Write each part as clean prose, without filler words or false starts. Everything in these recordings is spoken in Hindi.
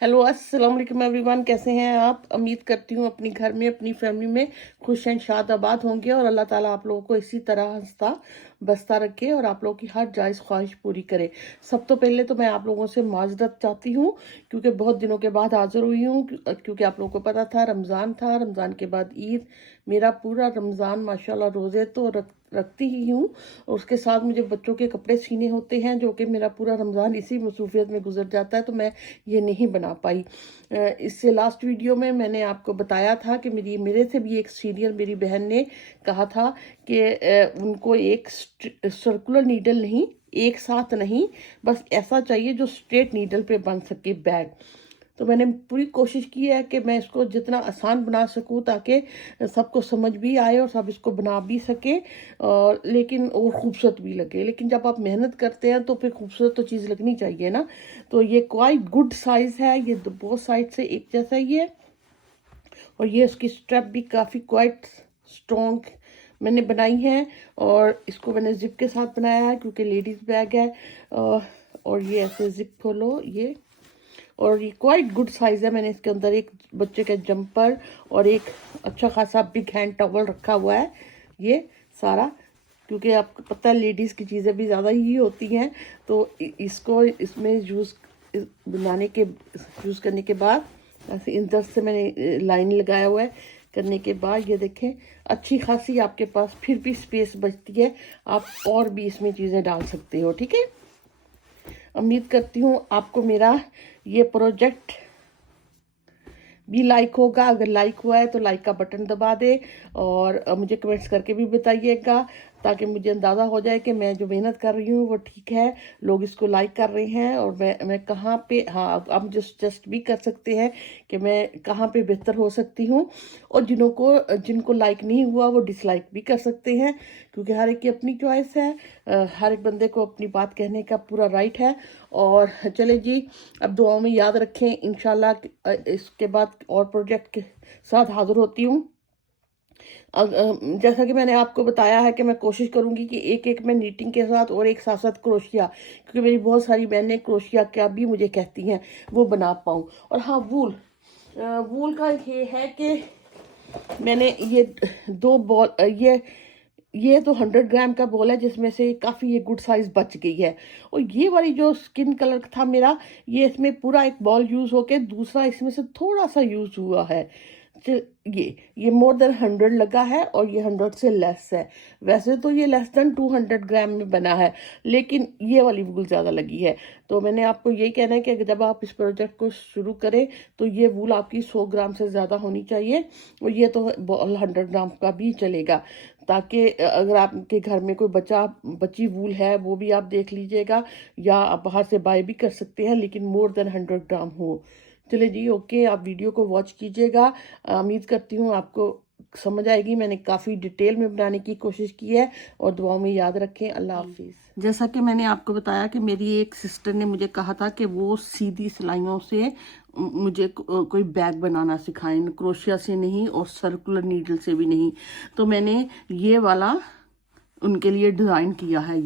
हेलो अस्सलाम वालेकुम एवरीवन, कैसे हैं आप। उम्मीद करती हूँ अपनी घर में अपनी फैमिली में खुश एंड शाद आबाद होंगे और अल्लाह ताला आप लोगों को इसी तरह हंसता बसता रखे और आप लोगों की हर जायज़ ख्वाहिश पूरी करे। सब तो पहले तो मैं आप लोगों से माजरत चाहती हूँ क्योंकि बहुत दिनों के बाद हाजिर हुई हूँ, क्योंकि आप लोगों को पता था रमज़ान के बाद ईद। मेरा पूरा रमज़ान माशाल्लाह रोज़े तो रखती ही हूँ और उसके साथ मुझे बच्चों के कपड़े सीने होते हैं, जो कि मेरा पूरा रमज़ान इसी मसरूफियत में गुजर जाता है, तो मैं ये नहीं बना पाई। इससे लास्ट वीडियो में मैंने आपको बताया था कि मेरे से भी एक सीनियर मेरी बहन ने कहा था कि उनको एक सर्कुलर नीडल नहीं, एक साथ नहीं, बस ऐसा चाहिए जो स्ट्रेट नीडल पे बन सके बैग। तो मैंने पूरी कोशिश की है कि मैं इसको जितना आसान बना सकूं ताकि सबको समझ भी आए और सब इसको बना भी सके, और लेकिन और खूबसूरत भी लगे। लेकिन जब आप मेहनत करते हैं तो फिर खूबसूरत तो चीज़ लगनी चाहिए ना। तो ये क्वाइट गुड साइज़ है, ये बहुत साइड से एक जैसा ही है और ये इसकी स्ट्रेप भी काफ़ी क्वाइट स्ट्रॉन्ग मैंने बनाई है। और इसको मैंने जिप के साथ बनाया है क्योंकि लेडीज़ बैग है। और ये ऐसे जिप खोलो ये, और ये क्वाइट गुड साइज़ है। मैंने इसके अंदर एक बच्चे का जंपर और एक अच्छा खासा बिग हैंड टॉवल रखा हुआ है, ये सारा, क्योंकि आपको पता है लेडीज़ की चीज़ें भी ज़्यादा ही होती हैं। तो इसको इसमें बनाने के यूज़ करने के बाद ऐसे इंदर से मैंने लाइन लगाया हुआ है, करने के बाद ये देखें अच्छी खासी आपके पास फिर भी स्पेस बचती है, आप और भी इसमें चीज़ें डाल सकते हो। ठीक है, उम्मीद करती हूँ आपको मेरा ये प्रोजेक्ट भी लाइक होगा। अगर लाइक हुआ है तो लाइक का बटन दबा दे और मुझे कमेंट्स करके भी बताइएगा, ताकि मुझे अंदाज़ा हो जाए कि मैं जो मेहनत कर रही हूँ वो ठीक है, लोग इसको लाइक कर रहे हैं और मैं कहाँ पे, हाँ आप जस्ट भी कर सकते हैं कि मैं कहाँ पे बेहतर हो सकती हूँ। और जिनको लाइक नहीं हुआ वो डिसलाइक भी कर सकते हैं, क्योंकि हर एक की अपनी चॉइस है। हर एक बंदे को अपनी बात कहने का पूरा राइट है। और चले जी, अब दुआओं में याद रखें। इंशाल्लाह इसके बाद और प्रोजेक्ट के साथ हाजिर होती हूँ। जैसा कि मैंने आपको बताया है कि मैं कोशिश करूंगी कि एक एक मैं नीटिंग के साथ और एक साथ साथ क्रोशिया, क्योंकि मेरी बहुत सारी बहनें क्रोशिया क्या भी मुझे कहती हैं, वो बना पाऊँ। और हाँ, वूल का ये है कि मैंने ये दो बॉल, ये तो 100 ग्राम का बॉल है, जिसमें से काफ़ी ये गुड साइज बच गई है। और ये वाली जो स्किन कलर था मेरा, ये इसमें पूरा एक बॉल यूज़ होके दूसरा इसमें से थोड़ा सा यूज़ हुआ है। च- ये मोर देन 100 लगा है और ये 100 से लेस है। वैसे तो ये लेस देन 200 ग्राम में बना है, लेकिन ये वाली वूल ज़्यादा लगी है। तो मैंने आपको यही कहना है कि जब आप इस प्रोजेक्ट को शुरू करें तो ये वूल आपकी 100 ग्राम से ज़्यादा होनी चाहिए, और ये तो 100 ग्राम का भी चलेगा, ताकि अगर आपके घर में कोई बची वूल है वो भी आप देख लीजिएगा, या आप बाहर से बाय भी कर सकते हैं, लेकिन मोर देन 100 ग्राम हो। चले जी, ओके, आप वीडियो को वॉच कीजिएगा। उम्मीद करती हूँ आपको समझ आएगी। मैंने काफ़ी डिटेल में बनाने की कोशिश की है, और दुआओं में याद रखें। अल्लाह हाफिज़। जैसा कि मैंने आपको बताया कि मेरी एक सिस्टर ने मुझे कहा था कि वो सीधी सिलाइयों से मुझे कोई बैग बनाना सिखाएं, क्रोशिया से नहीं और सर्कुलर नीडल से भी नहीं। तो मैंने ये वाला उनके लिए डिज़ाइन किया है।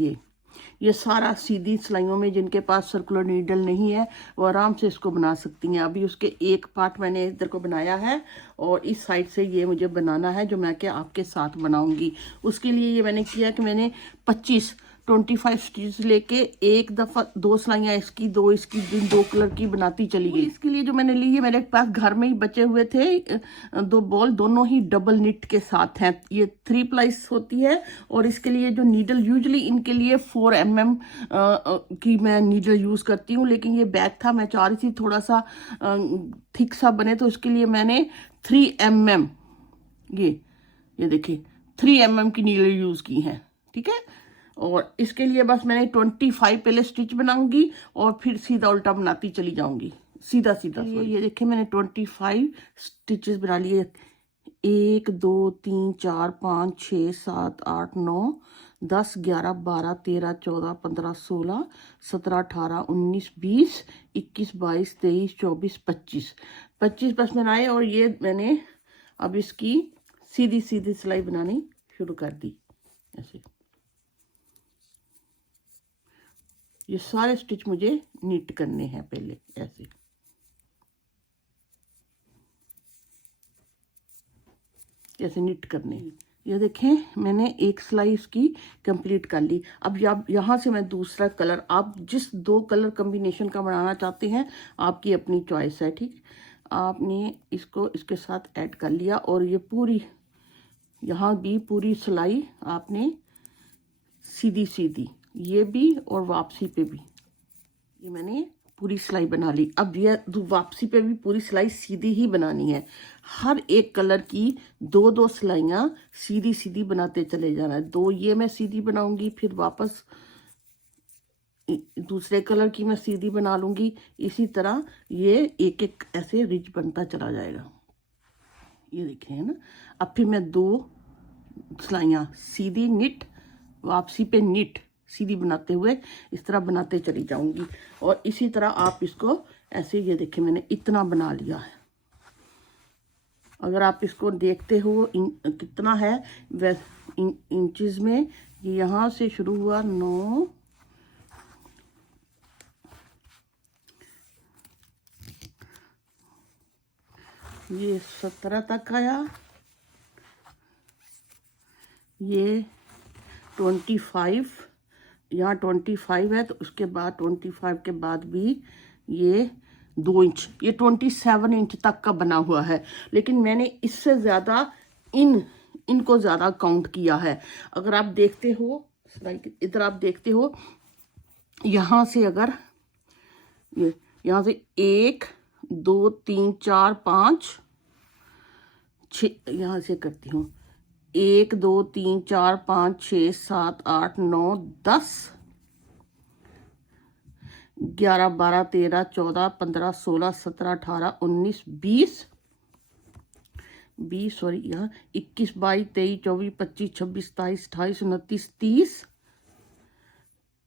ये सारा सीधी सिलाइयों में, जिनके पास सर्कुलर नीडल नहीं है वो आराम से इसको बना सकती हैं। अभी उसके एक पार्ट मैंने इधर को बनाया है और इस साइड से ये मुझे बनाना है, जो मैं के आपके साथ बनाऊंगी। उसके लिए ये मैंने किया कि मैंने 25 स्टिच लेके एक दफ़ा 2 सिलाइयाँ इसकी, 2 इसकी, 2 कलर की बनाती चली गई। इसके लिए जो मैंने ली है, मेरे पास घर में ही बचे हुए थे 2 बॉल, दोनों ही डबल निट के साथ हैं। ये 3 प्लाइस होती है, और इसके लिए जो नीडल यूजली इनके लिए 4 mm की मैं नीडल यूज़ करती हूँ, लेकिन ये बैग था, मैं चाह रही थी थोड़ा सा थिक सा बने, तो इसके लिए मैंने 3 mm, ये देखिए 3 mm की नीडल यूज़ की है। ठीक है, और इसके लिए बस मैंने 25 पहले स्टिच बनाऊंगी और फिर सीधा उल्टा बनाती चली जाऊंगी, सीधा सीधा। ये देखिए मैंने 25 स्टिचेस बना लिए। 1 2 3 4 5 6 7 8 9 10 11 12 13 14 15 16 17 18 19 20 21 22 23 24 25 बस बनाए, और ये मैंने अब इसकी सीधी सीधी सिलाई बनानी शुरू कर दी ऐसे। ये सारे स्टिच मुझे नीट करने हैं पहले ऐसे। ऐसे निट करने। ये देखें मैंने एक सिलाई इसकी कंप्लीट कर ली। अब यहाँ से मैं दूसरा कलर, आप जिस 2 कलर कॉम्बिनेशन का बनाना चाहते हैं आपकी अपनी चॉइस है, ठीक। आपने इसको इसके साथ ऐड कर लिया और ये पूरी यहाँ भी पूरी सिलाई आपने सीधी सीधी, ये भी और वापसी पे भी, ये मैंने पूरी सिलाई बना ली। अब ये वापसी पे भी पूरी सिलाई सीधी ही बनानी है। हर एक कलर की 2-2 सिलाइयाँ सीधी सीधी बनाते चले जाना है। 2 ये मैं सीधी बनाऊंगी, फिर वापस दूसरे कलर की मैं सीधी बना लूंगी। इसी तरह ये एक एक ऐसे रिज बनता चला जाएगा। ये देखें है ना। अब फिर मैं 2 सिलाइयाँ सीधी निट, वापसी पे निट, सीधी बनाते हुए इस तरह बनाते चली जाऊंगी। और इसी तरह आप इसको ऐसे, ये देखें मैंने इतना बना लिया है। अगर आप इसको देखते हो कितना है इंचेस में, यहाँ से शुरू हुआ 9, ये 17 तक आया, ये 25, यहाँ 25 है तो उसके बाद 25 के बाद भी ये 2 इंच, ये 27 इंच तक का बना हुआ है। लेकिन मैंने इससे ज़्यादा इनको ज़्यादा काउंट किया है। अगर आप देखते हो इधर, आप देखते हो यहाँ से, अगर ये यहाँ से 1 2 3 4 5 6, यहाँ से करती हूँ 1 2 3 4 5 6 7 8 9 10 11 12 13 14 15 16 17 18 19 20 सॉरी, यहाँ 21 22 23 24 25 26 27 28 29 30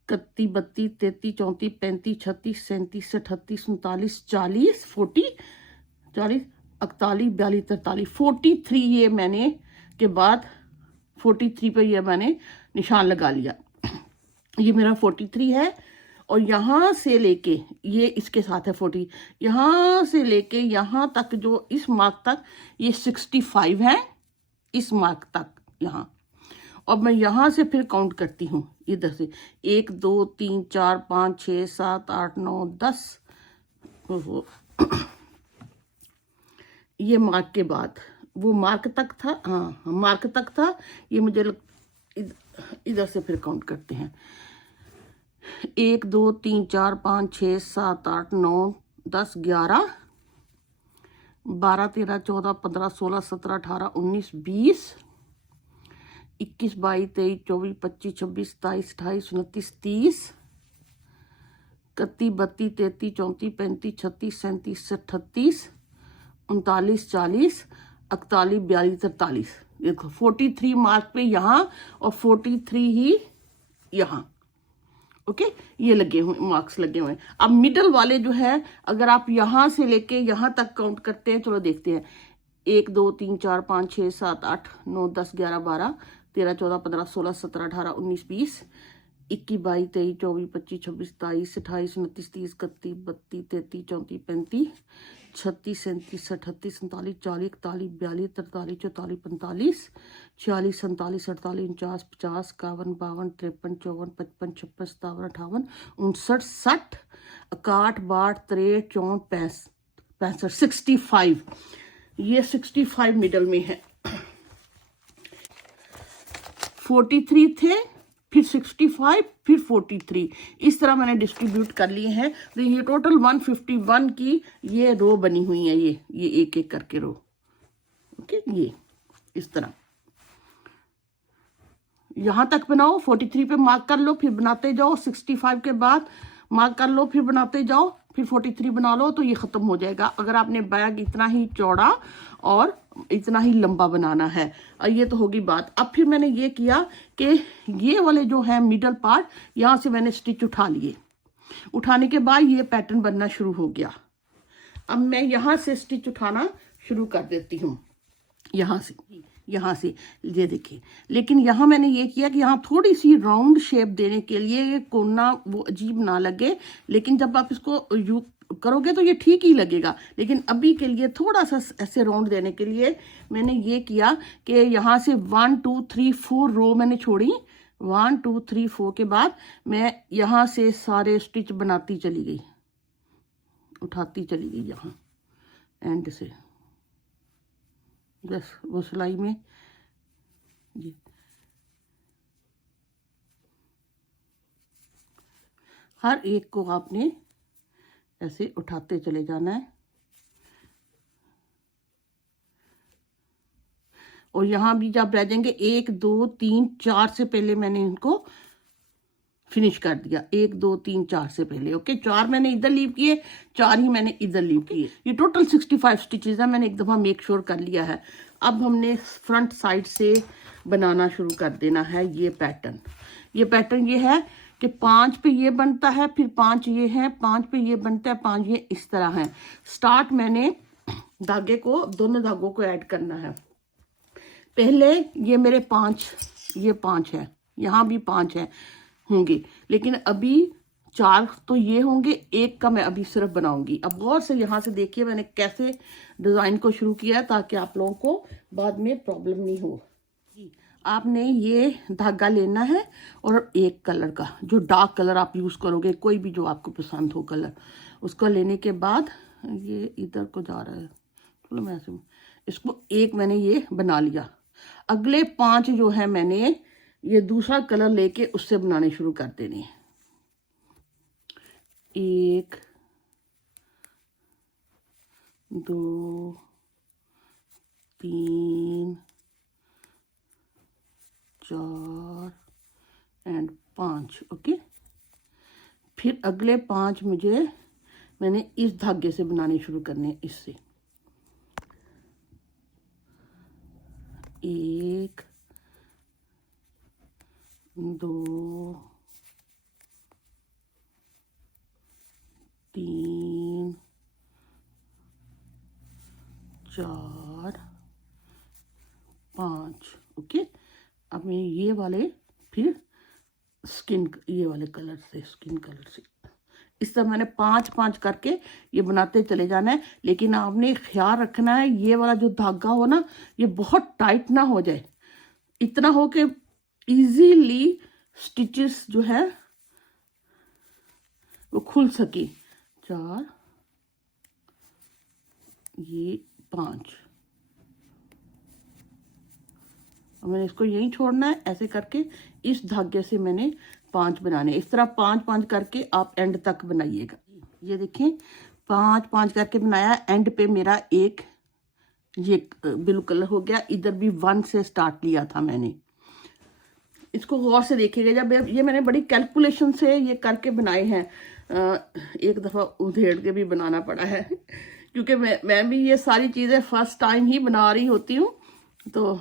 31 32 33 34 35 36 37 38 39 40 40 41 42 43 43, ये मैंने के बाद 43 पे ये मैंने निशान लगा लिया। ये मेरा 43 है और यहाँ से लेके ये इसके साथ है 40, यहाँ से लेके यहाँ तक जो इस मार्क तक ये 65 है, इस मार्क तक यहाँ। और मैं यहाँ से फिर काउंट करती हूँ इधर से 1 2 3 4 5 6 7 8 9 10, ये मार्क के बाद वो मार्क तक था, हाँ मार्क तक था। ये मुझे इधर से फिर काउंट करते हैं 1 2 3 4 5 6 7 8 9 10 11 12 13 14 15 16 17 18 19 20 21 22 23 24 25 26 27 28 29 30 31 32 33 34 35 36 37 38 39 40 41 42 43, देखो 43 मार्क पे यहाँ और 43 ही यहाँ। ओके, ये लगे हुए मार्क्स लगे हुए हैं। अब मिडल वाले जो है, अगर आप यहाँ से लेके यहाँ तक काउंट करते हैं, चलो देखते हैं 1 2 3 4 5 6 7 8 9 10 11 12 13 14 15 16 17 18 19 20 21 22 23 24 25 26 27 28 29 30 31 32 33 34 35 36 37 38 39 40 41 42 43 44 45 46 47 48 49 50 51 52 53 54 55 56 57 58 59 60 61 62 63 64 65 65, ये 65 मिडल में है। 43 थे, फिर 65, फिर 43, इस तरह मैंने डिस्ट्रीब्यूट कर लिए हैं। तो ये टोटल 151 की ये रो बनी हुई है, ये एक एक करके रो। ओके, ये इस तरह यहाँ तक बनाओ, 43 पे मार्क कर लो, फिर बनाते जाओ, 65 के बाद मार्क कर लो, फिर बनाते जाओ, फिर 43 बना लो, तो ये ख़त्म हो जाएगा। अगर आपने बैग इतना ही चौड़ा और इतना ही लंबा बनाना है, ये तो होगी बात। अब फिर मैंने ये किया कि ये वाले जो है मिडल पार्ट, यहाँ से मैंने स्टिच उठा लिए। उठाने के बाद ये पैटर्न बनना शुरू हो गया। अब मैं यहाँ से स्टिच उठाना शुरू कर देती हूँ, यहाँ से ये देखिए। लेकिन यहाँ मैंने ये किया कि यहाँ थोड़ी सी राउंड शेप देने के लिए, ये कोना वो अजीब ना लगे। लेकिन जब आप इसको करोगे तो ये ठीक ही लगेगा, लेकिन अभी के लिए थोड़ा सा ऐसे राउंड देने के लिए मैंने ये किया कि यहाँ से 1 2 3 4 रो मैंने छोड़ी। 1 2 3 4 के बाद मैं यहाँ से सारे स्टिच बनाती चली गई, उठाती चली गई यहाँ एंड से, बस वो सिलाई में ये हर एक को आपने ऐसे उठाते चले जाना है। और यहाँ भी जब रह जाएंगे 1 2 3 4 से पहले मैंने इनको फिनिश कर दिया, 1 2 3 4 से पहले। ओके, 4 मैंने इधर लीव किए, 4 ही मैंने इधर लीव किए। ये टोटल 65 स्टिचेस है, मैंने एक दफ़ा मेक श्योर कर लिया है। अब हमने फ्रंट साइड से बनाना शुरू कर देना है। ये पैटर्न ये है कि 5 पे ये बनता है, फिर 5 ये है, 5 पे ये बनता है, 5 ये, इस तरह है। स्टार्ट मैंने धागे को, दोनों धागों को ऐड करना है। पहले ये मेरे 5, ये 5 है, यहाँ भी 5 है होंगे, लेकिन अभी 4 तो ये होंगे, 1 का मैं अभी सिर्फ बनाऊंगी। अब गौर से यहाँ से देखिए मैंने कैसे डिज़ाइन को शुरू किया है, ताकि आप लोगों को बाद में प्रॉब्लम नहीं हो। आपने ये धागा लेना है और एक कलर का, जो डार्क कलर आप यूज़ करोगे, कोई भी जो आपको पसंद हो कलर, उसको लेने के बाद ये इधर को जा रहा है, चलो मैं ऐसे, इसको एक मैंने ये बना लिया। अगले 5 जो है मैंने ये दूसरा कलर लेके उससे बनाने शुरू कर देने हैं। 1 2 3 4 एंड 5। ओके, फिर अगले 5 मैंने इस धागे से बनाने शुरू करने हैं, इससे 1 2 3 4 5। ओके, अब मैं ये वाले फिर ये वाले कलर से, स्किन कलर से, इस तरह मैंने 5 करके ये बनाते चले जाना है। लेकिन आपने ख्याल रखना है ये वाला जो धागा हो ना, ये बहुत टाइट ना हो जाए, इतना हो कि इजीली स्टिचेस जो है वो खुल सके। 4 ये 5, मैंने इसको यहीं छोड़ना है। ऐसे करके इस धागे से मैंने 5 बनाने, इस तरह 5 करके आप एंड तक बनाइएगा। ये देखें 5 करके बनाया, एंड पे मेरा एक ये ब्लू कलर हो गया। इधर भी 1 से स्टार्ट लिया था मैंने। इसको गौर से देखिएगा, जब ये मैंने बड़ी कैलकुलेशन से ये करके बनाए हैं। एक दफ़ा उधेड़ के भी बनाना पड़ा है क्योंकि मैं भी ये सारी चीज़ें फर्स्ट टाइम ही बना रही होती हूँ, तो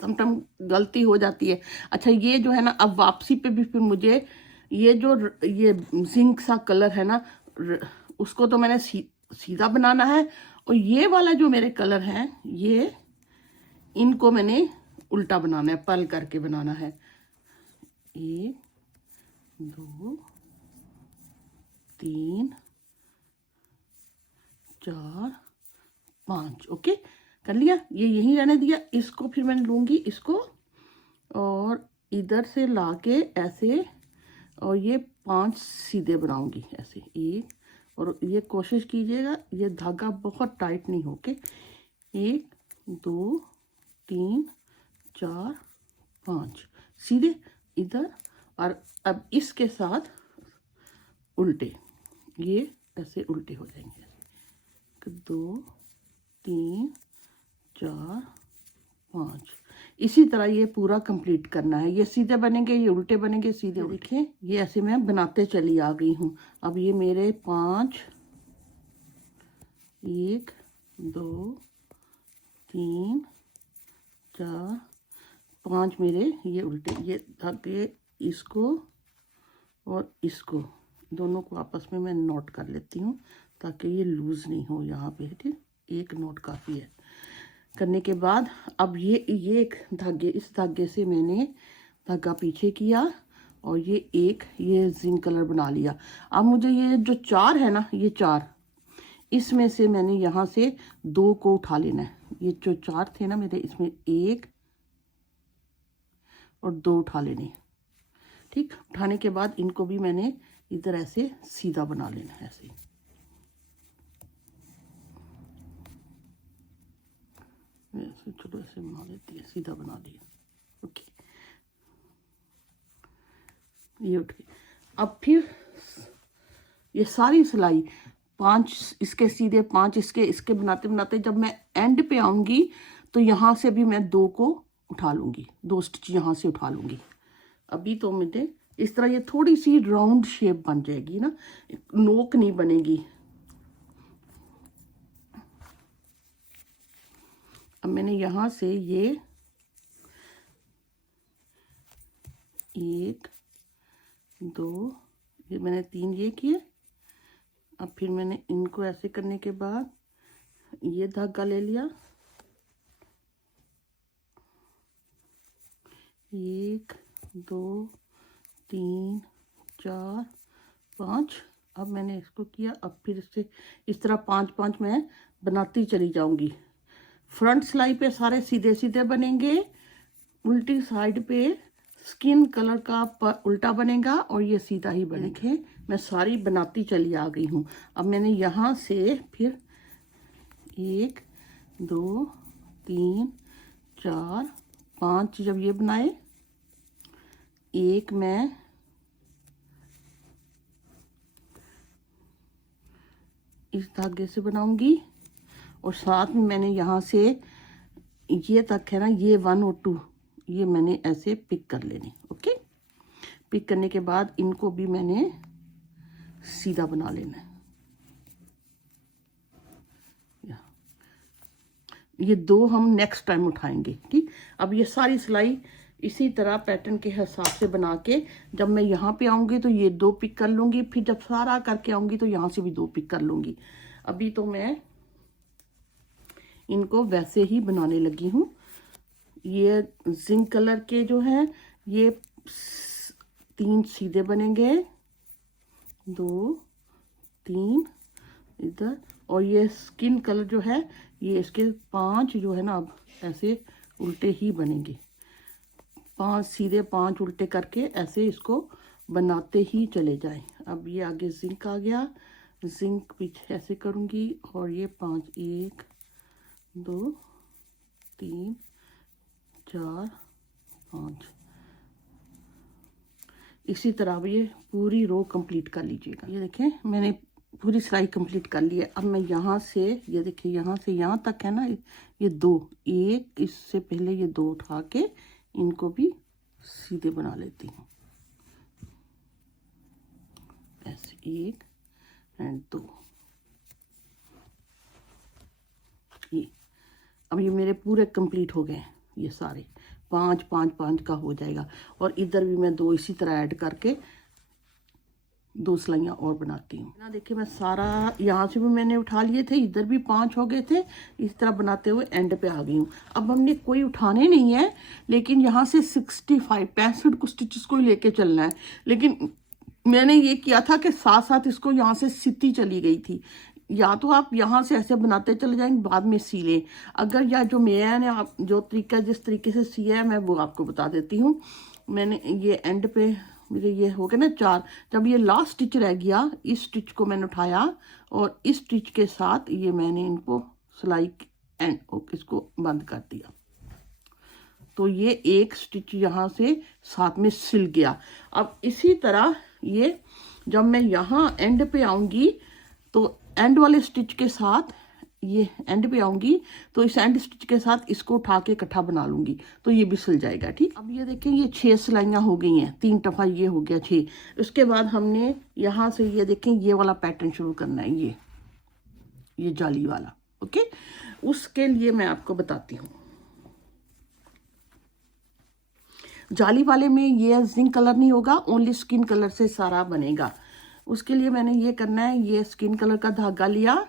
समटाइम गलती हो जाती है। अच्छा, ये जो है ना, अब वापसी पे भी फिर मुझे ये जो ये जिंक सा कलर है ना, उसको तो मैंने सीधा बनाना है, और ये वाला जो मेरे कलर हैं, ये इनको मैंने उल्टा बनाना है, पल करके बनाना है। 1 2 3 4 5। ओके, कर लिया, ये यहीं रहने दिया। इसको फिर मैंने लूँगी इसको और इधर से लाके ऐसे, और ये 5 सीधे बनाऊंगी ऐसे। 1, और ये कोशिश कीजिएगा ये धागा बहुत टाइट नहीं हो के। 1 2 3 4 5 सीधे इधर, और अब इसके साथ उल्टे, ये ऐसे उल्टे हो जाएंगे। 2 3 4 5, इसी तरह ये पूरा कंप्लीट करना है। ये सीधे बनेंगे, ये उल्टे बनेंगे, सीधे। देखिए ये ऐसे मैं बनाते चली आ गई हूँ। अब ये मेरे 5 1 2 3 4 5 मेरे ये उल्टे, ये धागे इसको और इसको दोनों को आपस में मैं नोट कर लेती हूँ ताकि ये लूज़ नहीं हो यहाँ पे। ठीक, एक नोट काफ़ी है। करने के बाद अब ये एक धागे, इस धागे से मैंने धागा पीछे किया और ये एक ये जिंक कलर बना लिया। अब मुझे ये जो 4 है ना, ये 4, इसमें से मैंने यहाँ से 2 को उठा लेना है। ये जो 4 थे ना मेरे, इसमें 1 और 2 उठा लेने। ठीक, उठाने के बाद इनको भी मैंने इधर ऐसे सीधा बना लेना है, ऐसे। चलो ऐसे बना लेती है, सीधा बना दिया। ओके, ये उठ गई। अब फिर ये सारी सिलाई 5 इसके सीधे, 5 इसके बनाते बनाते जब मैं एंड पे आऊंगी तो यहाँ से भी मैं 2 को उठा लूंगी, 2 स्टिच यहाँ से उठा लूंगी। अभी तो मुझे इस तरह ये थोड़ी सी राउंड शेप बन जाएगी ना, नोक नहीं बनेगी। अब मैंने यहाँ से ये 1 2 ये मैंने 3 ये किए। अब फिर मैंने इनको ऐसे करने के बाद ये धागा ले लिया, 1 2 3 4 5। अब मैंने इसको किया। अब फिर इससे इस तरह 5-5 मैं बनाती चली जाऊंगी। फ्रंट सिलाई पे सारे सीधे सीधे बनेंगे, उल्टी साइड पे स्किन कलर का उल्टा बनेगा और ये सीधा ही बनेगा। मैं सारी बनाती चली आ गई हूँ। अब मैंने यहाँ से फिर 1 2 3 4 5 जब ये बनाए, एक मैं इस धागे से बनाऊंगी और साथ में मैंने यहाँ से ये तक है ना, ये 1 और 2 ये मैंने ऐसे पिक कर लेने। ओके, पिक करने के बाद इनको भी मैंने सीधा बना लेना है। ये 2 हम नेक्स्ट टाइम उठाएंगे। ठीक, अब ये सारी सिलाई इसी तरह पैटर्न के हिसाब से बना के जब मैं यहाँ पे आऊंगी तो ये 2 पिक कर लूंगी, फिर जब सारा करके आऊंगी तो यहाँ से भी 2 पिक कर लूंगी। अभी तो मैं इनको वैसे ही बनाने लगी हूँ। ये जिंक कलर के जो है ये 3 सीधे बनेंगे, 2 3 इधर, और ये स्किन कलर जो है ये इसके 5 जो है ना, अब ऐसे उल्टे ही बनेंगे। 5 सीधे 5 उल्टे करके ऐसे इसको बनाते ही चले जाएं। अब ये आगे जिंक आ गया, जिंक पीछे ऐसे करूंगी और ये 5 1 2 3 4 5 इसी तरह ये पूरी रो कंप्लीट कर लीजिएगा। ये देखें मैंने पूरी सिलाई कंप्लीट कर ली है। अब मैं यहाँ से ये देखिए यहाँ से यहाँ तक है ना, ये 2 एक इससे पहले ये 2 उठा के इनको भी सीधे बना लेती हूँ ऐसे, 1 एंड 2। ये अब ये मेरे पूरे कंप्लीट हो गए हैं, ये सारे 5 5 5 का हो जाएगा। और इधर भी मैं 2 इसी तरह ऐड करके 2 सिलाइयाँ और बनाती हूँ ना। देखिए मैं सारा यहाँ से भी मैंने उठा लिए थे, इधर भी 5 हो गए थे। इस तरह बनाते हुए एंड पे आ गई हूँ। अब हमने कोई उठाने नहीं है, लेकिन यहाँ से 65 को स्टिचेस को ही लेके चलना है। लेकिन मैंने ये किया था कि साथ साथ इसको यहाँ से सिती चली गई थी। या तो आप यहाँ से ऐसे बनाते चले जाएंगे, बाद में सी लें। अगर या जो मैंने आप जो तरीका जिस तरीके से सिया है मैं वो आपको बता देती हूँ। मैंने ये एंड पे मेरे ये हो गए ना 4, जब ये लास्ट स्टिच रह गया, इस स्टिच को मैंने उठाया और इस स्टिच के साथ ये मैंने इनको सिलाई एंड इसको बंद कर दिया, तो ये एक स्टिच यहाँ से साथ में सिल गया। अब इसी तरह ये जब मैं यहाँ एंड पे आऊंगी तो एंड वाले स्टिच के साथ ये एंड पे आऊंगी तो इस एंड स्टिच के साथ इसको उठा के इकट्ठा बना लूंगी, तो ये भी सिल जाएगा। ठीक, अब ये देखें ये 6 सिलाइयाँ हो गई हैं, 3 दफा ये हो गया 6। उसके बाद हमने यहाँ से ये देखें ये वाला पैटर्न शुरू करना है, ये जाली वाला। ओके, उसके लिए मैं आपको बताती हूँ। जाली वाले में ये जिंक कलर नहीं होगा, ओनली स्किन कलर से सारा बनेगा। उसके लिए मैंने ये करना है, ये स्किन कलर का धागा लिया,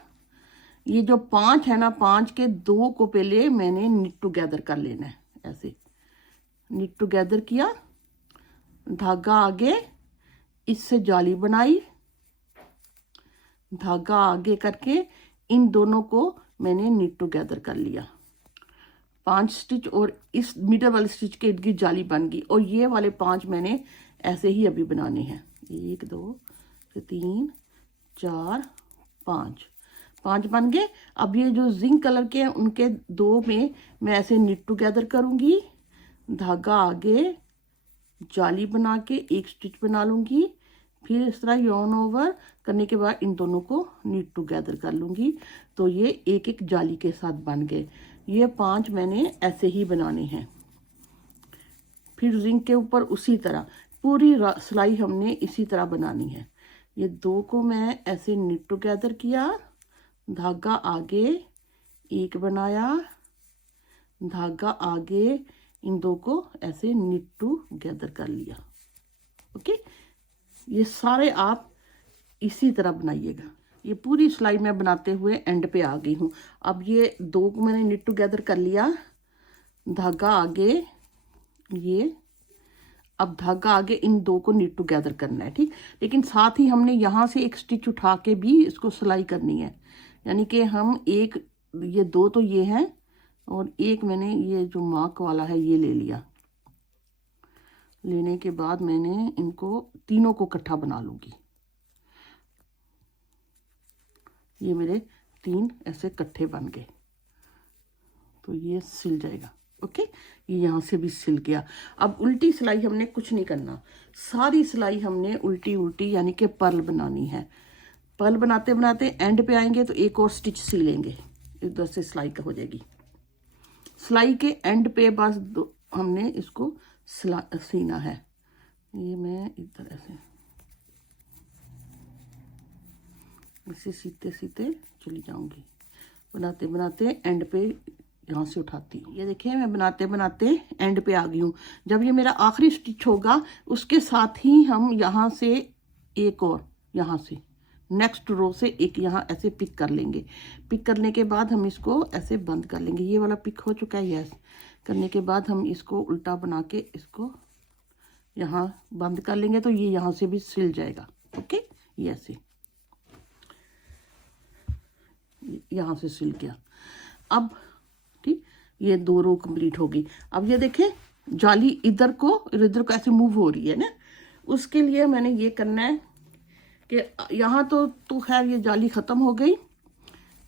ये जो 5 है ना, 5 के 2 को पहले मैंने निट टुगेदर कर लेना है, ऐसे निट टुगेदर किया धागा आगे, इससे जाली बनाई, धागा आगे करके इन दोनों को मैंने नीट टुगेदर कर लिया। 5 स्टिच और इस मिडल वाले स्टिच के इर्द गिर्द जाली बन गई। और ये वाले 5 मैंने ऐसे ही अभी बनाने हैं। 1 2 3 4 5 बन गए। अब ये जो जिंक कलर के हैं उनके 2 में मैं ऐसे निट टुगेदर करूंगी, धागा आगे, जाली बना के एक स्टिच बना लूंगी, फिर इस तरह यॉर्न ओवर करने के बाद इन दोनों को नीट टुगेदर कर लूंगी। तो ये एक एक जाली के साथ बन गए। ये 5 मैंने ऐसे ही बनाने हैं। फिर जिंक के ऊपर उसी तरह पूरी सिलाई हमने इसी तरह बनानी है। ये 2 को मैं ऐसे नीट टुगेदर किया, धागा आगे, एक बनाया, धागा आगे, इन 2 को ऐसे नीट टुगेदर कर लिया। ओके, ये सारे आप इसी तरह बनाइएगा। ये पूरी सिलाई मैं बनाते हुए एंड पे आ गई हूँ। अब ये 2 को मैंने निट टुगेदर कर लिया, धागा आगे, ये अब धागा आगे, इन 2 को निट टुगेदर करना है, ठीक। लेकिन साथ ही हमने यहाँ से एक स्टिच उठा के भी इसको सिलाई करनी है। यानी कि हम एक, ये 2 तो ये हैं और एक मैंने ये जो मार्क वाला है ये ले लिया। लेने के बाद मैंने इनको तीनों को इकट्ठा बना लूंगी। ये मेरे 3 ऐसे इकट्ठे बन गए, तो ये सिल जाएगा। ओके, ये यहाँ से भी सिल गया। अब उल्टी सिलाई हमने कुछ नहीं करना, सारी सिलाई हमने उल्टी उल्टी यानी कि पर्ल बनानी है। पर्ल बनाते बनाते एंड पे आएंगे तो एक और स्टिच सी लेंगे, इधर से सिलाई का हो जाएगी। सिलाई के एंड पे बस हमने इसको सीना है। ये मैं इधर ऐसे सीते सीते चली जाऊंगी, बनाते बनाते एंड पे यहाँ से उठाती हूँ। ये देखिए मैं बनाते बनाते एंड पे आ गई हूँ। जब ये मेरा आखिरी स्टिच होगा उसके साथ ही हम यहाँ से एक और, यहाँ से नेक्स्ट रो से एक यहाँ ऐसे पिक कर लेंगे। पिक करने के बाद हम इसको ऐसे बंद कर लेंगे। ये वाला पिक हो चुका है, यस। करने के बाद हम इसको उल्टा बना के इसको यहाँ बंद कर लेंगे, तो ये यहाँ से भी सिल जाएगा। ओके, ये ऐसे यहाँ से सिल गया। अब ठीक, ये 2 रो कंप्लीट होगी। अब ये देखें जाली इधर को ऐसे मूव हो रही है ना, उसके लिए मैंने ये करना है कि यहाँ तो खैर ये जाली ख़त्म हो गई।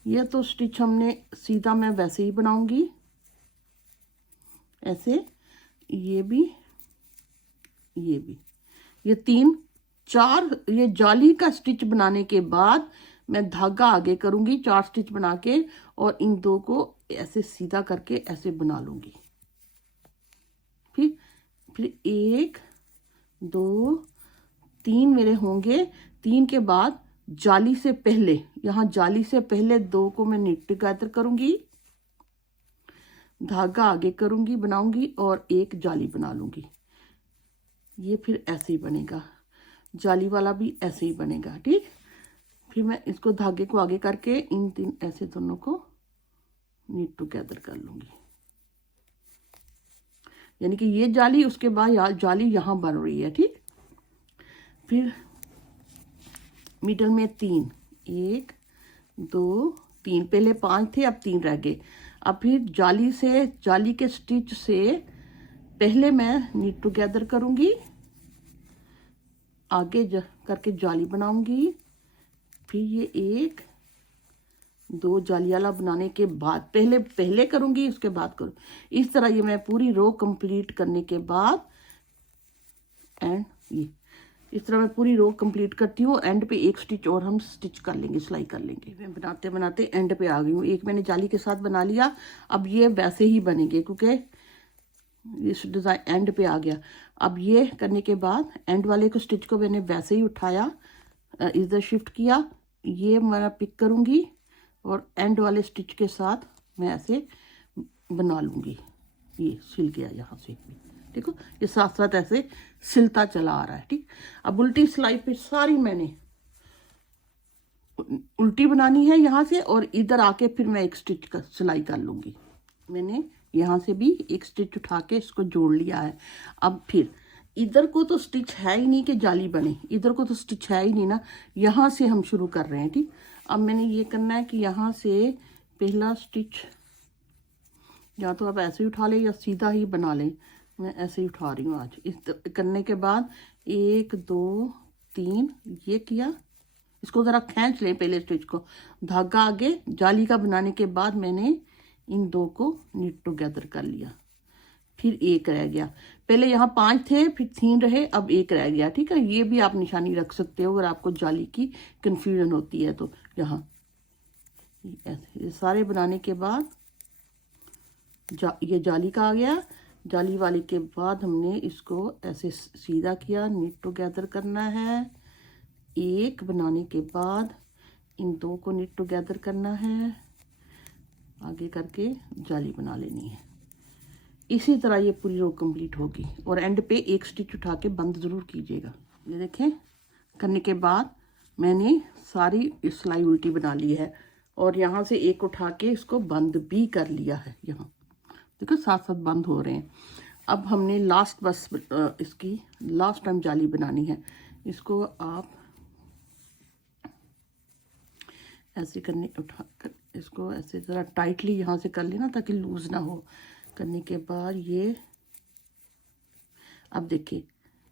ये तो स्टिच हमने सीधा मैं वैसे ही बनाऊंगी, ऐसे, ये भी, ये 3 4 ये जाली का स्टिच बनाने के बाद मैं धागा आगे करूंगी 4 स्टिच बना के, और इन 2 को ऐसे सीधा करके ऐसे बना लूंगी। फिर 1 2 3 मेरे होंगे। 3 के बाद जाली से पहले, यहाँ जाली से पहले 2 को मैं निट टुगेदर करूंगी, धागा आगे करूंगी, बनाऊंगी और एक जाली बना लूंगी। ये फिर ऐसे ही बनेगा, जाली वाला भी ऐसे ही बनेगा, ठीक। फिर मैं इसको धागे को आगे करके इन 3 ऐसे दोनों को नीट टुगेदर कर लूंगी। यानी कि ये जाली, उसके बाद जाली यहाँ बन रही है, ठीक। फिर मिडल में 3, 1 2 3, पहले 5 थे अब 3 रह गए। अब फिर जाली के स्टिच से पहले मैं नीट टुगेदर करूंगी, आगे करके जाली बनाऊंगी, फिर ये 1 2 जाली वाला बनाने के बाद पहले करूंगी, उसके बाद करूँ। इस तरह ये मैं पूरी रो कंप्लीट करने के बाद एंड ये इस तरह मैं पूरी रो कंप्लीट करती हूँ। एंड पे एक स्टिच और हम स्टिच कर लेंगे, सिलाई कर लेंगे। मैं बनाते बनाते एंड पे आ गई हूँ। एक मैंने जाली के साथ बना लिया, अब ये वैसे ही बनेंगे क्योंकि इस डिज़ाइन एंड पे आ गया। अब ये करने के बाद एंड वाले को स्टिच को मैंने वैसे ही उठाया, इधर शिफ्ट किया, ये मैं पिक करूँगी और एंड वाले स्टिच के साथ मैं ऐसे बना लूँगी। ये सिल गया यहाँ से, देखो ये साथ साथ ऐसे सिलता चला आ रहा है, ठीक। अब उल्टी सिलाई पे सारी मैंने उल्टी बनानी है यहाँ से, और इधर आके फिर मैं एक स्टिच का सिलाई कर लूँगी। मैंने यहाँ से भी एक स्टिच उठा के इसको जोड़ लिया है। अब फिर इधर को तो स्टिच है ही नहीं कि जाली बने, इधर को तो स्टिच है ही नहीं ना, यहाँ से हम शुरू कर रहे हैं। ठीक, अब मैंने ये करना है कि यहाँ से पहला स्टिच या तो आप ऐसे ही उठा लें या सीधा ही बना लें, मैं ऐसे ही उठा रही हूँ आज। इस करने के बाद 1 2 3 ये किया, इसको ज़रा खींच लें पहले स्टिच को, धागा आगे जाली का बनाने के बाद मैंने इन दो को नीट टुगेदर कर लिया, फिर एक रह गया। पहले यहाँ 5 थे, फिर 3 रहे, अब एक रह गया। ठीक है, ये भी आप निशानी रख सकते हो अगर आपको जाली की कंफ्यूजन होती है तो। यहाँ ऐसे ये सारे बनाने के बाद ये जाली का आ गया, जाली वाले के बाद हमने इसको ऐसे सीधा किया, नीट टुगेदर करना है। एक बनाने के बाद इन दो को नीट टुगेदर करना है, आगे करके जाली बना लेनी है। इसी तरह ये पूरी रो कंप्लीट होगी और एंड पे एक स्टिच उठा के बंद ज़रूर कीजिएगा। ये देखें, करने के बाद मैंने सारी सिलाई उल्टी बना ली है और यहाँ से एक उठा के इसको बंद भी कर लिया है। यहाँ देखो साथ साथ बंद हो रहे हैं। अब हमने लास्ट बस इसकी लास्ट टाइम जाली बनानी है। इसको आप ऐसे करने उठा कर इसको ऐसे ज़रा टाइटली यहाँ से कर लेना ताकि लूज़ ना हो। करने के बाद ये अब देखिए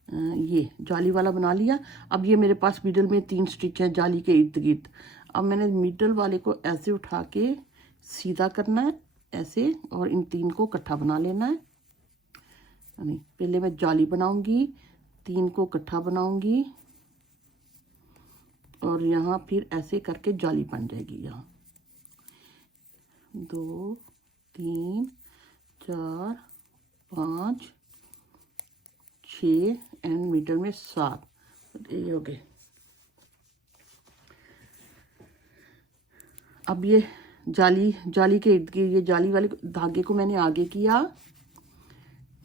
ये जाली वाला बना लिया। अब ये मेरे पास मिडल में 3 स्टिच हैं जाली के इर्द गिर्द। अब मैंने मिडल वाले को ऐसे उठा के सीधा करना है ऐसे, और इन 3 को इकट्ठा बना लेना है। नहीं, पहले मैं जाली बनाऊंगी, 3 को इकट्ठा बनाऊंगी और यहाँ फिर ऐसे करके जाली बन जाएगी। यहाँ 2 3 4 5 6 एंड मीटर में 7, ये हो गए। अब ये जाली के इर्द गिर्द ये जाली वाले धागे को मैंने आगे किया,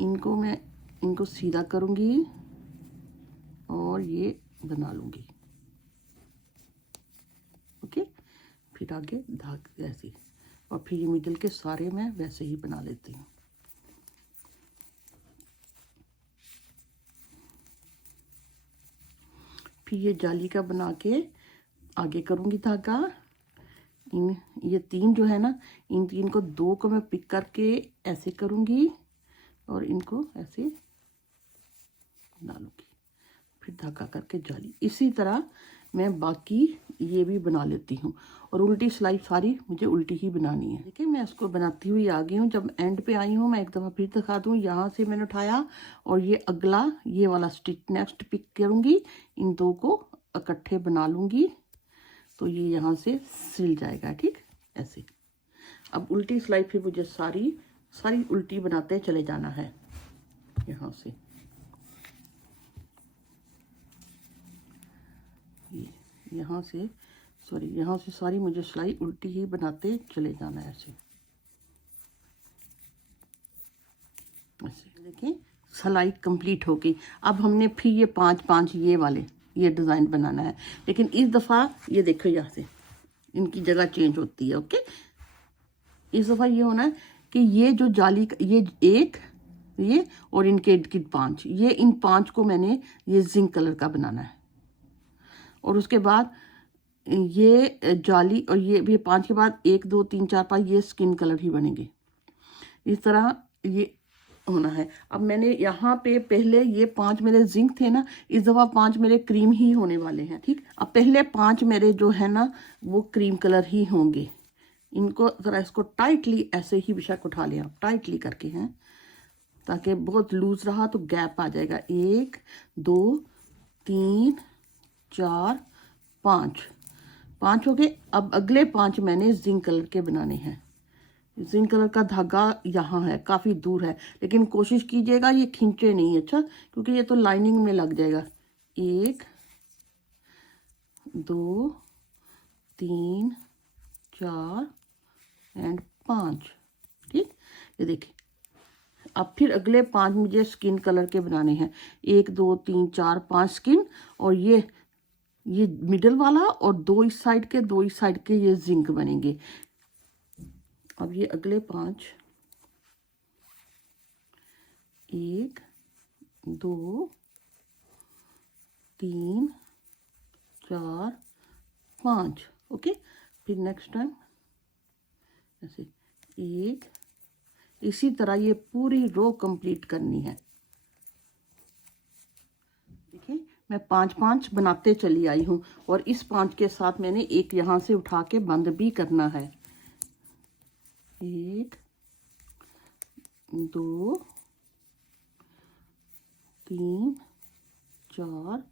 इनको सीधा करूंगी और ये बना लूंगी। ओके, फिर आगे धागे ऐसे, और फिर ये मिडल के सारे मैं वैसे ही बना लेती हूँ। फिर ये जाली का बना के आगे करूंगी धागा। ये 3 जो है ना, इन 3 को 2 को मैं पिक करके ऐसे करूंगी और इनको ऐसे बना लूंगी, फिर धागा करके जाली। इसी तरह मैं बाकी ये भी बना लेती हूँ और उल्टी सिलाई सारी मुझे उल्टी ही बनानी है। देखिए मैं इसको बनाती हुई आ गई हूँ। जब एंड पे आई हूँ मैं एक दफ़ा फिर दिखा दूँ। यहाँ से मैंने उठाया और ये अगला ये वाला स्टिच नेक्स्ट पिक करूँगी, इन 2 को इकट्ठे बना लूँगी तो ये यहाँ से सिल जाएगा। ठीक, ऐसे। अब उल्टी सिलाई फिर मुझे सारी उल्टी बनाते चले जाना है। यहाँ से यहाँ से सारी मुझे सिलाई उल्टी ही बनाते चले जाना है ऐसे। देखिए सिलाई कंप्लीट हो गई। अब हमने फिर ये 5 ये वाले ये डिज़ाइन बनाना है, लेकिन इस दफ़ा ये देखो यहाँ से इनकी जगह चेंज होती है। ओके, इस दफ़ा ये होना है कि ये जो जाली का ये 1 ये और इनके इर्द गिर्द 5, ये इन 5 को मैंने ये जिंक कलर का बनाना है और उसके बाद ये जाली और ये भी 5 के बाद 1 2 3 4 5 ये स्किन कलर ही बनेंगे। इस तरह ये होना है। अब मैंने यहाँ पे पहले ये 5 मेरे जिंक थे ना, इस दफ़ा 5 मेरे क्रीम ही होने वाले हैं। ठीक, अब पहले 5 मेरे जो है ना वो क्रीम कलर ही होंगे। इनको ज़रा इसको टाइटली ऐसे ही बेशक उठा लें आप, टाइटली करके हैं, ताकि बहुत लूज रहा तो गैप आ जाएगा। 1 2 3 4 5 हो गए। अब अगले 5 मैंने जिंक कलर के बनाने हैं। जिंक कलर का धागा यहाँ है, काफ़ी दूर है, लेकिन कोशिश कीजिएगा ये खींचे नहीं, अच्छा, क्योंकि ये तो लाइनिंग में लग जाएगा। 1 2 3 4 एंड 5। ठीक, ये देखिए। अब फिर अगले 5 मुझे स्किन कलर के बनाने हैं। 1 2 3 4 5 स्किन, और ये मिडल वाला और 2 इस साइड के 2 इस साइड के ये जिंक बनेंगे। अब ये अगले 5 1 2 3 4 5। ओके, फिर नेक्स्ट टाइम ऐसे 1। इसी तरह ये पूरी रो कंप्लीट करनी है। देखिए मैं 5-5 बनाते चली आई हूँ और इस 5 के साथ मैंने एक यहाँ से उठा के बंद भी करना है। 1 2 3 4।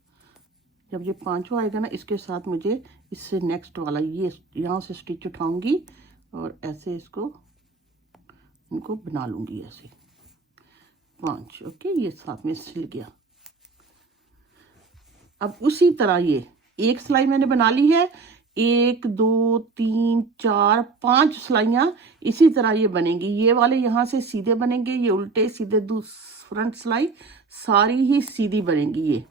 जब ये 5वां आएगा ना, इसके साथ मुझे इससे नेक्स्ट वाला ये यहाँ से स्टिच उठाऊंगी और ऐसे इसको इनको बना लूंगी ऐसे 5। ओके, ये साथ में सिल गया। अब उसी तरह ये एक सिलाई मैंने बना ली है, 1 2 3 4 5 सिलाइयाँ इसी तरह ये बनेंगी। ये वाले यहाँ से सीधे बनेंगे, ये उल्टे सीधे फ्रंट सिलाई सारी ही सीधी बनेंगी। ये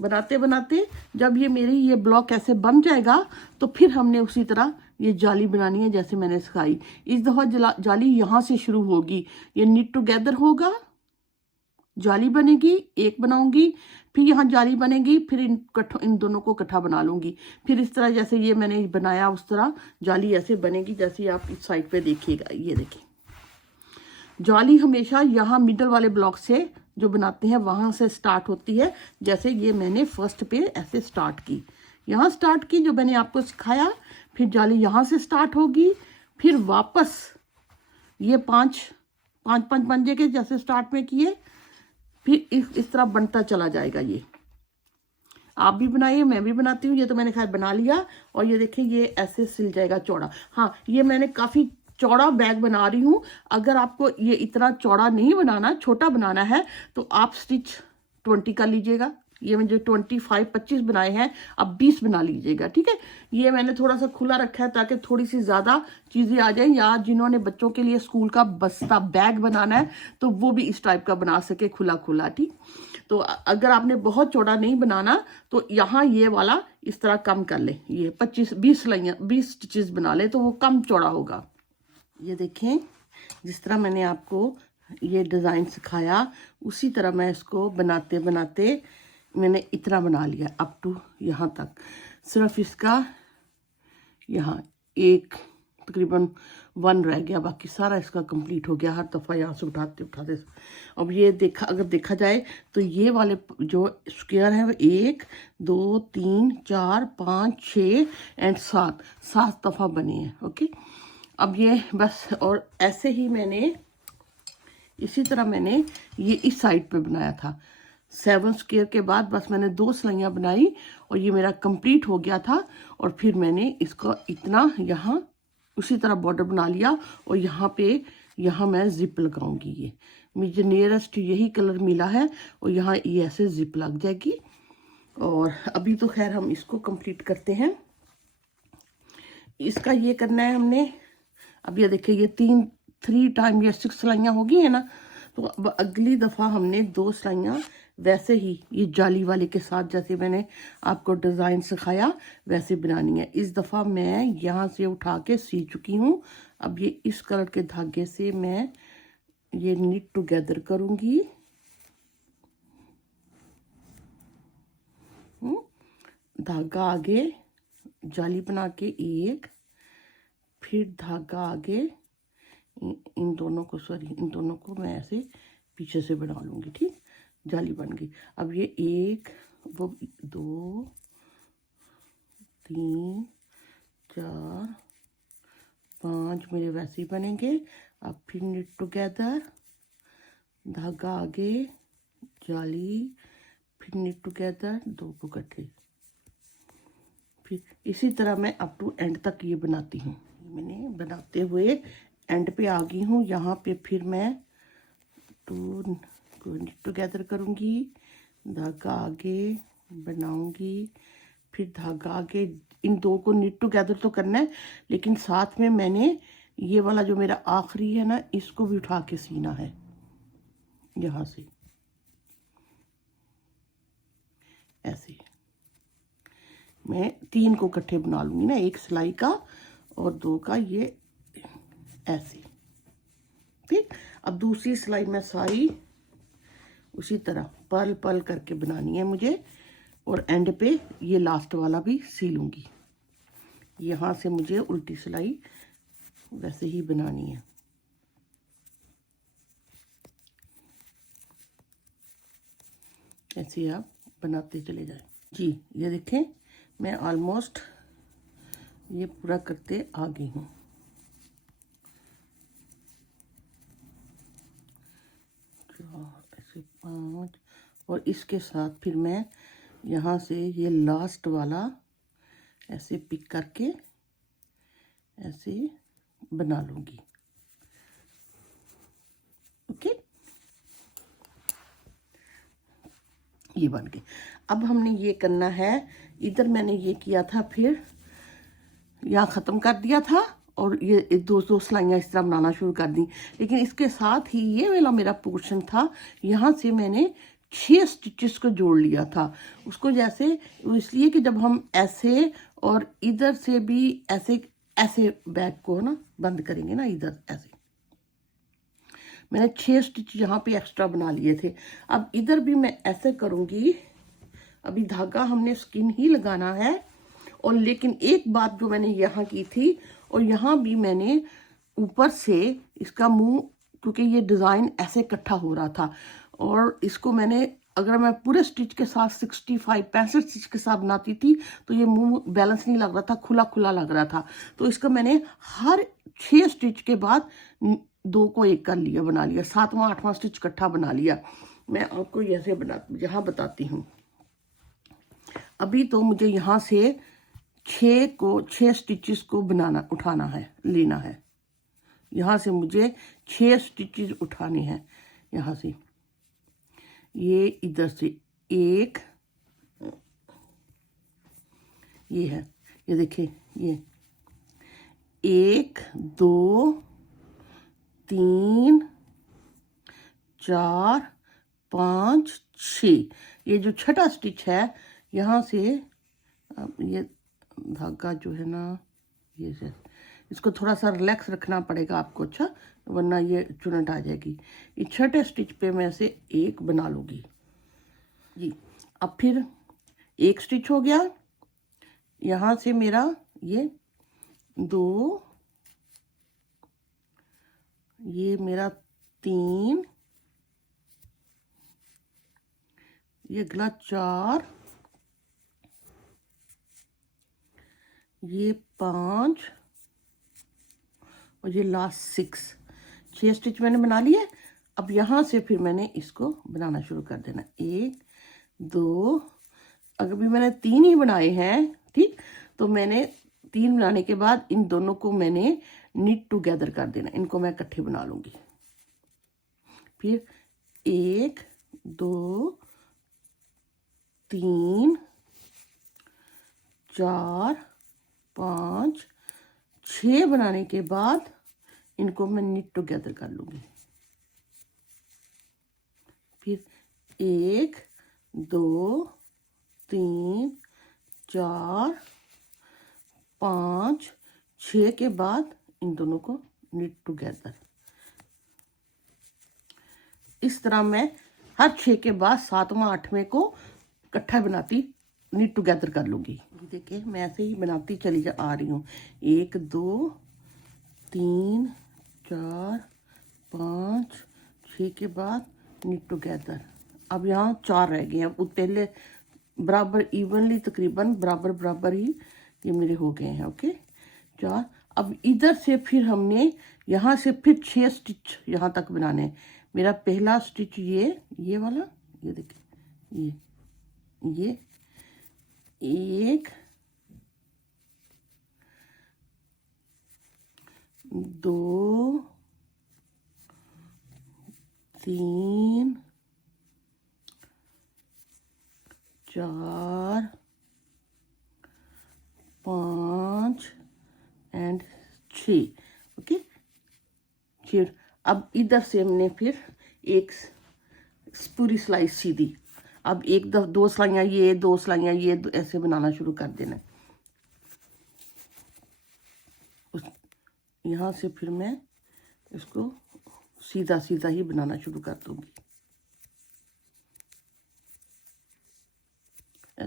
बनाते बनाते जब ये मेरी ये ब्लॉक ऐसे बन जाएगा तो फिर हमने उसी तरह ये जाली बनानी है जैसे मैंने सिखाई। इस दफ़ा जाली यहाँ से शुरू होगी, ये निट टुगेदर होगा, जाली बनेगी, एक बनाऊंगी, फिर यहाँ जाली बनेगी, फिर इन दोनों को इकट्ठा बना लूंगी। फिर इस तरह जैसे ये मैंने बनाया उस तरह जाली ऐसे बनेगी जैसे आप इस साइड पे देखिएगा। ये देखिए जाली हमेशा यहाँ मिडल वाले ब्लॉक से जो बनाते हैं वहां से स्टार्ट होती है। जैसे ये मैंने फर्स्ट पे ऐसे स्टार्ट की, यहाँ स्टार्ट की जो मैंने आपको सिखाया, फिर जाली यहाँ से स्टार्ट होगी, फिर वापस ये 5 पंजे के जैसे स्टार्ट में किए, फिर इस तरह बनता चला जाएगा। ये आप भी बनाइए, मैं भी बनाती हूँ। ये तो मैंने खैर बना लिया और ये देखिए ये ऐसे सिल जाएगा चौड़ा। हाँ, ये मैंने काफ़ी चौड़ा बैग बना रही हूँ। अगर आपको ये इतना चौड़ा नहीं बनाना, छोटा बनाना है तो आप स्टिच 20 कर लीजिएगा। ये मैंने जो 25 बनाए हैं, अब 20 बना लीजिएगा, ठीक है। ये मैंने थोड़ा सा खुला रखा है ताकि थोड़ी सी ज़्यादा चीज़ें आ जाएं, या जिन्होंने बच्चों के लिए स्कूल का बस्ता बैग बनाना है तो वो भी इस टाइप का बना सके, खुला खुला, ठीक। तो अगर आपने बहुत चौड़ा नहीं बनाना तो यहाँ ये वाला इस तरह कम कर ले, ये 20 सिलाइयाँ 20 स्टिचेस बना ले तो वो कम चौड़ा होगा। ये देखें जिस तरह मैंने आपको ये डिज़ाइन सिखाया उसी तरह मैं इसको बनाते बनाते मैंने इतना बना लिया अप टू यहाँ तक। सिर्फ इसका यहाँ एक तकरीबन 1 रह गया, बाकी सारा इसका कंप्लीट हो गया। हर दफ़ा यहाँ से उठाते उठाते। अब ये अगर देखा जाए तो ये वाले जो स्क्वायर है वो 1 2 3 4 5 6 एंड 7 दफ़ा बने हैं। ओके, अब ये बस, और ऐसे ही मैंने इसी तरह मैंने ये इस साइड पे बनाया था। 7 स्क्वायर के बाद बस मैंने 2 सिलाइयाँ बनाई और ये मेरा कंप्लीट हो गया था। और फिर मैंने इसको इतना यहाँ उसी तरह बॉर्डर बना लिया और यहाँ मैं जिप लगाऊंगी। ये मुझे नियरेस्ट यही कलर मिला है और यहाँ ये ऐसे जिप लग जाएगी। और अभी तो खैर हम इसको कंप्लीट करते हैं। इसका ये करना है हमने। अब ये देखिए ये 3 टाइम ये 6 सिलाइयाँ हो गई है ना, तो अब अगली दफ़ा हमने 2 सिलाइयाँ वैसे ही ये जाली वाले के साथ जैसे मैंने आपको डिज़ाइन सिखाया वैसे बनानी है। इस दफ़ा मैं यहाँ से उठा के सी चुकी हूँ। अब ये इस कलर के धागे से मैं ये निट टुगेदर करूँगी। धागा आगे जाली बना के एक, फिर धागा आगे इन दोनों को मैं ऐसे पीछे से बना लूँगी, ठीक। जाली बन गई। अब ये 1 2 3 4 5 मेरे वैसे ही बनेंगे। अब फिर निट टुगेदर, धागा आगे, जाली, फिर निट टुगेदर, 2 को इकट्ठे। फिर इसी तरह मैं अप टू एंड तक ये बनाती हूँ। मैंने बनाते हुए एंड पे आ गई हूँ। यहाँ पे फिर मैं 2 को निट टुगेदर करूँगी, धागा आगे बनाऊँगी, फिर धागा आगे। इन 2 को निट टुगेदर तो करना है, लेकिन साथ में मैंने ये वाला जो मेरा आखिरी है ना, इसको भी उठा के सीना है यहाँ से ऐसे। मैं 3 को इकट्ठे बना लूँगी ना, 1 सिलाई का और 2 का, ये ऐसे, ठीक। अब दूसरी सिलाई मैं सारी उसी तरह पर्ल पर्ल करके बनानी है मुझे, और एंड पे ये लास्ट वाला भी सीलूंगी। यहाँ से मुझे उल्टी सिलाई वैसे ही बनानी है। ऐसे आप बनाते चले जाएं जी। ये देखें, मैं ऑलमोस्ट ये पूरा करते आ गई हूँ। ऐसे 5, और इसके साथ फिर मैं यहाँ से ये लास्ट वाला ऐसे पिक करके ऐसे बना लूँगी। ओके, ये बन गए। अब हमने ये करना है, इधर मैंने ये किया था, फिर यहाँ ख़त्म कर दिया था, और ये दो सिलाइयाँ इस तरह बनाना शुरू कर दी। लेकिन इसके साथ ही ये वाला मेरा पोर्शन था, यहाँ से मैंने 6 स्टिचेस को जोड़ लिया था उसको, जैसे इसलिए कि जब हम ऐसे और इधर से भी ऐसे ऐसे बैक को ना बंद करेंगे ना, इधर ऐसे मैंने 6 स्टिच यहाँ पे एक्स्ट्रा बना लिए थे। अब इधर भी मैं ऐसे करूँगी। अभी धागा हमने स्किन ही लगाना है, और लेकिन एक बात जो मैंने यहाँ की थी, और यहाँ भी मैंने ऊपर से इसका मुंह, क्योंकि ये डिज़ाइन ऐसे इकट्ठा हो रहा था, और इसको मैंने, अगर मैं पूरे स्टिच के साथ 65 स्टिच के साथ बनाती थी तो ये मुंह बैलेंस नहीं लग रहा था, खुला खुला लग रहा था। तो इसका मैंने हर 6 स्टिच के बाद 2 को 1 कर लिया, बना लिया, 7वां 8वां स्टिच इकट्ठा बना लिया। मैं आपको ऐसे यहाँ बताती हूँ। अभी तो मुझे यहाँ से 6 स्टिचेस को उठाना है, लेना है। यहाँ से मुझे 6 स्टिचेस उठाने हैं। यहाँ से ये इधर से 1, ये है, ये देखिए, ये 1 2 3 4 5 6, ये जो छठा स्टिच है, यहाँ से ये धागा जो है ना, ये से इसको थोड़ा सा रिलैक्स रखना पड़ेगा आपको, अच्छा, वरना ये चुनट आ जाएगी। ये छठे स्टिच पे मैं से 1 बना लूँगी जी। अब फिर 1 स्टिच हो गया, यहाँ से मेरा ये 2, ये मेरा 3, ये अगला 4, ये 5, और ये लास्ट 6 स्टिच मैंने बना लिए। अब यहाँ से फिर मैंने इसको बनाना शुरू कर देना। 1 2, अगर भी मैंने 3 ही बनाए हैं, ठीक, तो मैंने 3 बनाने के बाद इन दोनों को मैंने निट टुगेदर कर देना, इनको मैं इकट्ठे बना लूँगी। फिर 1 2 3 4 5 6 बनाने के बाद इनको मैं निट टुगेदर कर लूँगी। फिर 1 2 3 4 5 6 के बाद इन दोनों को निट टुगेदर। इस तरह मैं हर 6 के बाद 7वां 8वें को इकट्ठा बनाती, निट टुगेदर कर लूँगी। देखिए, मैं ऐसे ही बनाती चली आ रही हूँ। 1 2 3 4 5 6 के बाद निट टुगेदर। अब यहाँ 4 रह गए हैं, अब पहले बराबर इवनली, तकरीबन बराबर बराबर ही ये मेरे हो गए हैं। ओके, 4। अब इधर से फिर हमने यहाँ से फिर 6 स्टिच यहाँ तक बनाने हैं। मेरा पहला स्टिच ये वाला, ये देखिए, ये 1 2 3 4 5 एंड 6। ओके, फिर अब इधर से हमने फिर एक पूरी सिलाई सीधी। अब 2 सिलाइयाँ ये, 2 सिलाइयाँ ये, ऐसे बनाना शुरू कर देना। यहाँ से फिर मैं इसको सीधा सीधा ही बनाना शुरू कर दूँगी।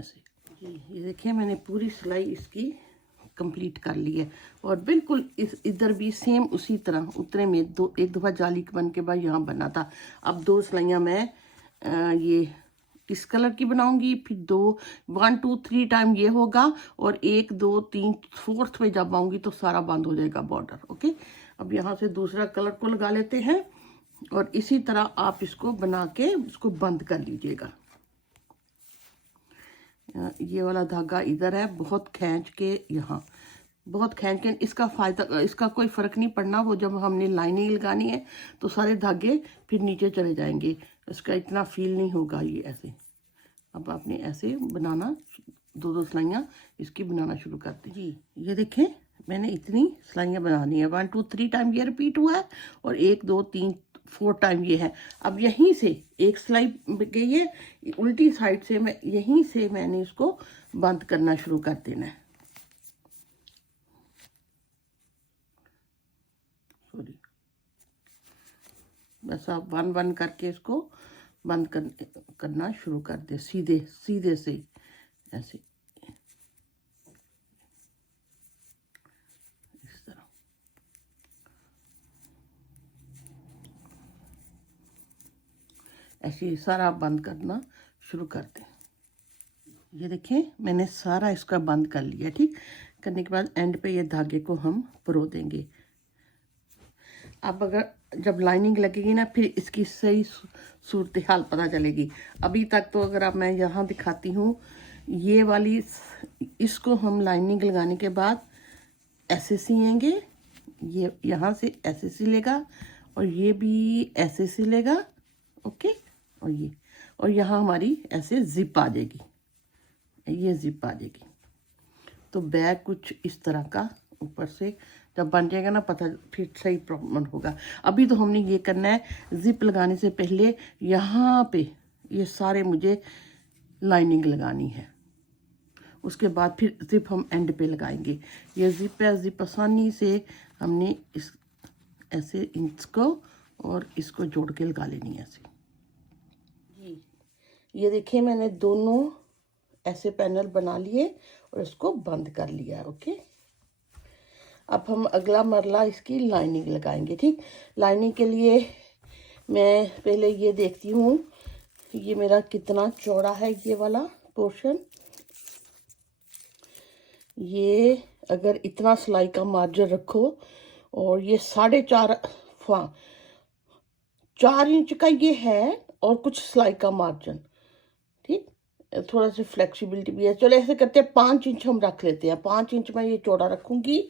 ऐसे जी। ये देखिए मैंने पूरी सिलाई इसकी कंप्लीट कर ली है और बिल्कुल इस इधर भी सेम उसी तरह उतने में एक दफ़ा जाली बन के बाद यहाँ बना था। अब 2 सिलाइयाँ मैं ये इस कलर की बनाऊंगी, फिर 1 2 3 टाइम ये होगा और 1 2 3 4th में जब आऊंगी तो सारा बंद हो जाएगा बॉर्डर। ओके, अब यहाँ से दूसरा कलर को लगा लेते हैं और इसी तरह आप इसको बना के इसको बंद कर लीजिएगा। ये वाला धागा इधर है, बहुत खींच के यहाँ बहुत खींच के, इसका फ़ायदा, इसका कोई फ़र्क नहीं पड़ना। वो जब हमने लाइनिंग लगानी है तो सारे धागे फिर नीचे चले जाएंगे, इसका इतना फील नहीं होगा। ये ऐसे अब आपने ऐसे बनाना, 2 सिलाइयाँ इसकी बनाना शुरू कर दी जी। ये देखें मैंने इतनी सिलाइयाँ बनानी है, 1 2 3 टाइम ये रिपीट हुआ है और 1 2 3 4 टाइम ये है। अब यहीं से एक सिलाई गई है उल्टी साइड से, मैं यहीं से मैंने इसको बंद करना शुरू कर देना है। सॉरी, बस आप 1 1 करके इसको बंद करना शुरू कर दे, सीधे सीधे से ऐसे इस तरह। ऐसे सारा बंद करना शुरू कर दें। ये देखें मैंने सारा इसका बंद कर लिया। ठीक करने के बाद एंड पे ये धागे को हम परो देंगे। अब अगर जब लाइनिंग लगेगी ना फिर इसकी सही सूरत हाल पता चलेगी। अभी तक तो अगर अब मैं यहाँ दिखाती हूँ, ये वाली इसको हम लाइनिंग लगाने के बाद ऐसे सिएंगे, ये यहाँ से ऐसे सिलेगा और ये भी ऐसे सिलेगा। ओके, और यहाँ हमारी ऐसे जिप आ जाएगी, ये जिप आ जाएगी। तो बैग कुछ इस तरह का ऊपर से जब बन जाएगा ना पता फिर सही प्रॉब्लम होगा। अभी तो हमने ये करना है, जिप लगाने से पहले यहाँ पे ये सारे मुझे लाइनिंग लगानी है, उसके बाद फिर जिप हम एंड पे लगाएंगे। ये जिप है, जिप आसानी से हमने इस ऐसे इसको और इसको जोड़ के लगा लेनी है ऐसे जी। ये देखिए मैंने दोनों ऐसे पैनल बना लिए और इसको बंद कर लिया। ओके, अब हम अगला मरला इसकी लाइनिंग लगाएंगे। ठीक, लाइनिंग के लिए मैं पहले ये देखती हूँ कि ये मेरा कितना चौड़ा है। ये वाला पोर्शन, ये अगर इतना सिलाई का मार्जिन रखो और ये 4 इंच का ये है और कुछ सिलाई का मार्जिन। ठीक, थोड़ा सा फ्लेक्सिबिलिटी भी है। चलो ऐसे करते हैं, 5 इंच हम रख लेते हैं। 5 इंच में ये चौड़ा रखूंगी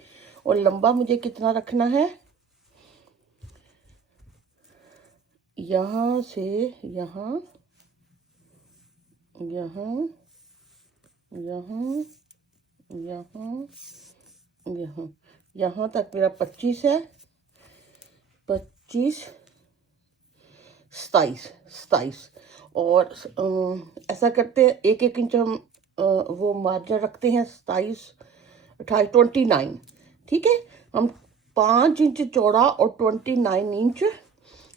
और लंबा मुझे कितना रखना है, यहाँ से यहाँ यहाँ यहाँ यहाँ यहाँ यहाँ तक मेरा 25 है, 25 27। और ऐसा करते हैं 1 इंच हम वो मार्जिन रखते हैं, 27 28 29। ठीक है, हम 5 इंच चौड़ा और 29 इंच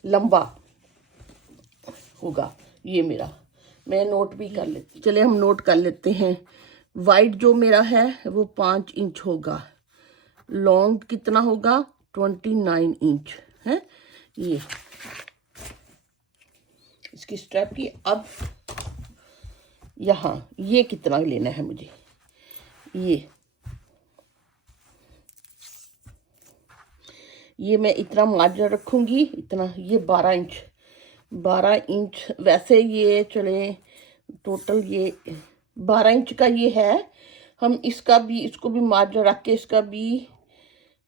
लंबा होगा ये मेरा। मैं नोट भी कर लेती, चले हम नोट कर लेते हैं। वाइड जो मेरा है वो 5 इंच होगा, लॉन्ग कितना होगा 29 इंच है ये इसकी स्ट्रैप की। अब यहाँ ये कितना लेना है मुझे, ये मैं इतना मार्जिन रखूंगी, इतना, ये 12 इंच वैसे ये चले टोटल ये 12 इंच का ये है। हम इसका भी, इसको भी मार्जिन रख के इसका भी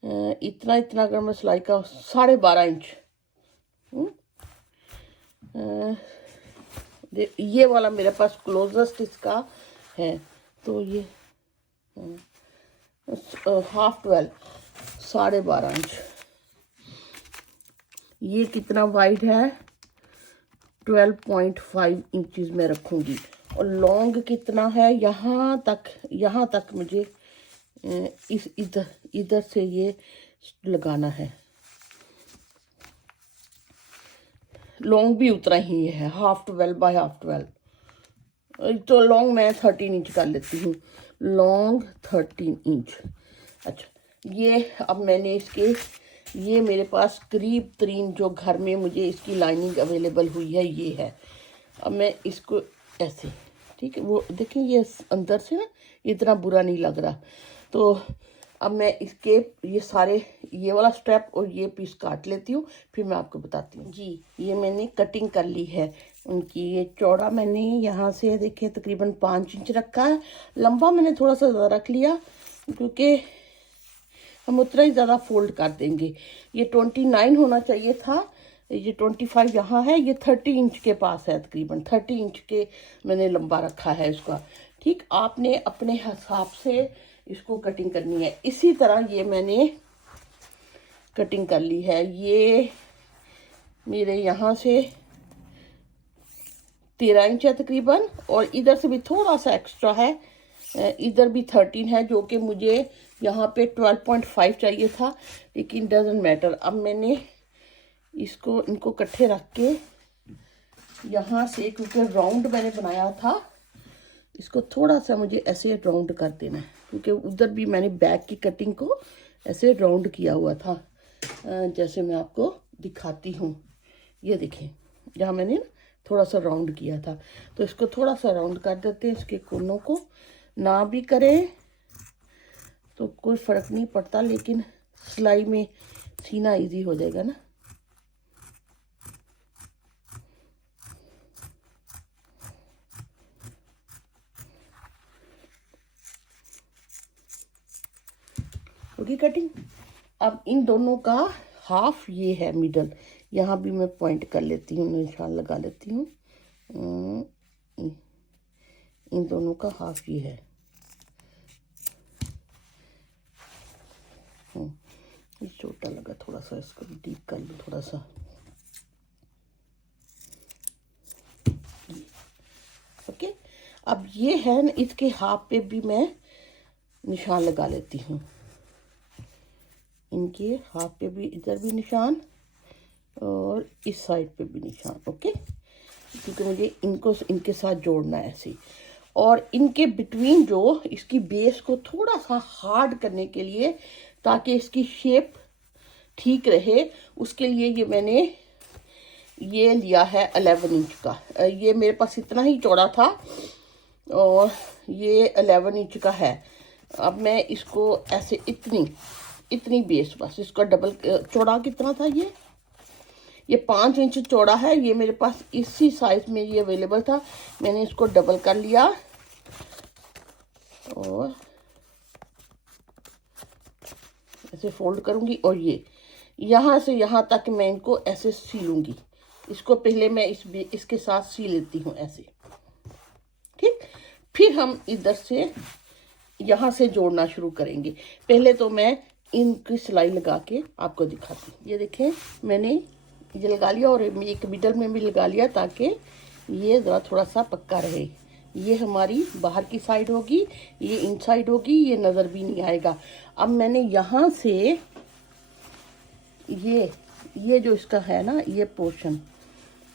इतना अगर मैं सिलाई का 12.5 इंच ये वाला मेरे पास क्लोजेस्ट इसका है, तो ये हाफ 12 12.5 इंच। ये कितना वाइड है 12.5 इंचेस में रखूंगी। और लॉन्ग कितना है, यहाँ तक मुझे इस इधर से ये लगाना है। लॉन्ग भी उतना ही है, हाफ 12 बाय हाफ 12। तो लॉन्ग मैं 13 इंच कर लेती हूँ, लॉन्ग 13 इंच। अच्छा, ये अब मैंने इसके, ये मेरे पास करीब तरीन जो घर में मुझे इसकी लाइनिंग अवेलेबल हुई है ये है। अब मैं इसको ऐसे, ठीक है, वो देखें ये अंदर से ना इतना बुरा नहीं लग रहा। तो अब मैं इसके ये सारे, ये वाला स्टेप और ये पीस काट लेती हूँ, फिर मैं आपको बताती हूँ। जी, ये मैंने कटिंग कर ली है उनकी। ये चौड़ा मैंने यहाँ से देखे तकरीबन 5 इंच रखा है, लंबा मैंने थोड़ा सा ज़्यादा रख लिया क्योंकि हम उतना ही ज़्यादा फोल्ड कर देंगे। ये 29 होना चाहिए था, ये 25 यहाँ है, ये 30 इंच के पास है, तकरीबन 30 इंच के मैंने लंबा रखा है इसका। ठीक, आपने अपने हिसाब से इसको कटिंग करनी है। इसी तरह ये मैंने कटिंग कर ली है। ये मेरे यहाँ से 13 इंच है तकरीबन, और इधर से भी थोड़ा सा एक्स्ट्रा है, इधर भी 13 है, जो कि मुझे यहाँ पे 12.5 चाहिए था, लेकिन डजेंट मैटर। अब मैंने इसको, इनको इकट्ठे रख के यहाँ से, क्योंकि राउंड मैंने बनाया था, इसको थोड़ा सा मुझे ऐसे राउंड कर देना है, क्योंकि उधर भी मैंने बैक की कटिंग को ऐसे राउंड किया हुआ था, जैसे मैं आपको दिखाती हूँ। ये देखें, जहाँ मैंने थोड़ा सा राउंड किया था, तो इसको थोड़ा सा राउंड कर देते हैं। इसके कोनों को ना भी करें तो कोई फ़र्क नहीं पड़ता, लेकिन सिलाई में सीना इजी हो जाएगा ना। होगी कटिंग। अब इन दोनों का हाफ ये है मिडल, यहाँ भी मैं पॉइंट कर लेती हूँ, निशान लगा लेती हूँ। इन दोनों का हाफ ये है। ये छोटा लगा थोड़ा सा, इसको भी डीप कर लूँ थोड़ा सा। ओके, अब ये है ना, इसके हाफ पे भी मैं निशान लगा लेती हूँ। इनके हाफ पे भी, इधर भी निशान, और इस साइड पे भी निशान। ओके, क्योंकि मुझे इनको इनके साथ जोड़ना है ऐसे। और इनके बिटवीन जो इसकी बेस को थोड़ा सा हार्ड करने के लिए, ताकि इसकी शेप ठीक रहे, उसके लिए ये मैंने ये लिया है 11 इंच का। ये मेरे पास इतना ही चौड़ा था और ये 11 इंच का है। अब मैं इसको ऐसे इतनी बेस, बस इसका डबल चौड़ा कितना था, ये 5 इंच चौड़ा है। ये मेरे पास इसी साइज में ये अवेलेबल था, मैंने इसको डबल कर लिया और ऐसे फोल्ड करूंगी, और ये यहाँ से यहाँ तक मैं इनको ऐसे सीलूंगी। इसको पहले मैं इसके साथ सी लेती हूँ ऐसे, ठीक। फिर हम इधर से यहाँ से जोड़ना शुरू करेंगे। पहले तो मैं इनकी सिलाई लगा के आपको दिखाती हूँ। ये देखें, मैंने ये लगा लिया और एक मिडल में भी लगा लिया, ताकि ये ज़रा थोड़ा सा पक्का रहे। ये हमारी बाहर की साइड होगी, ये इनसाइड होगी, ये नज़र भी नहीं आएगा। अब मैंने यहाँ से ये जो इसका है ना, ये पोर्शन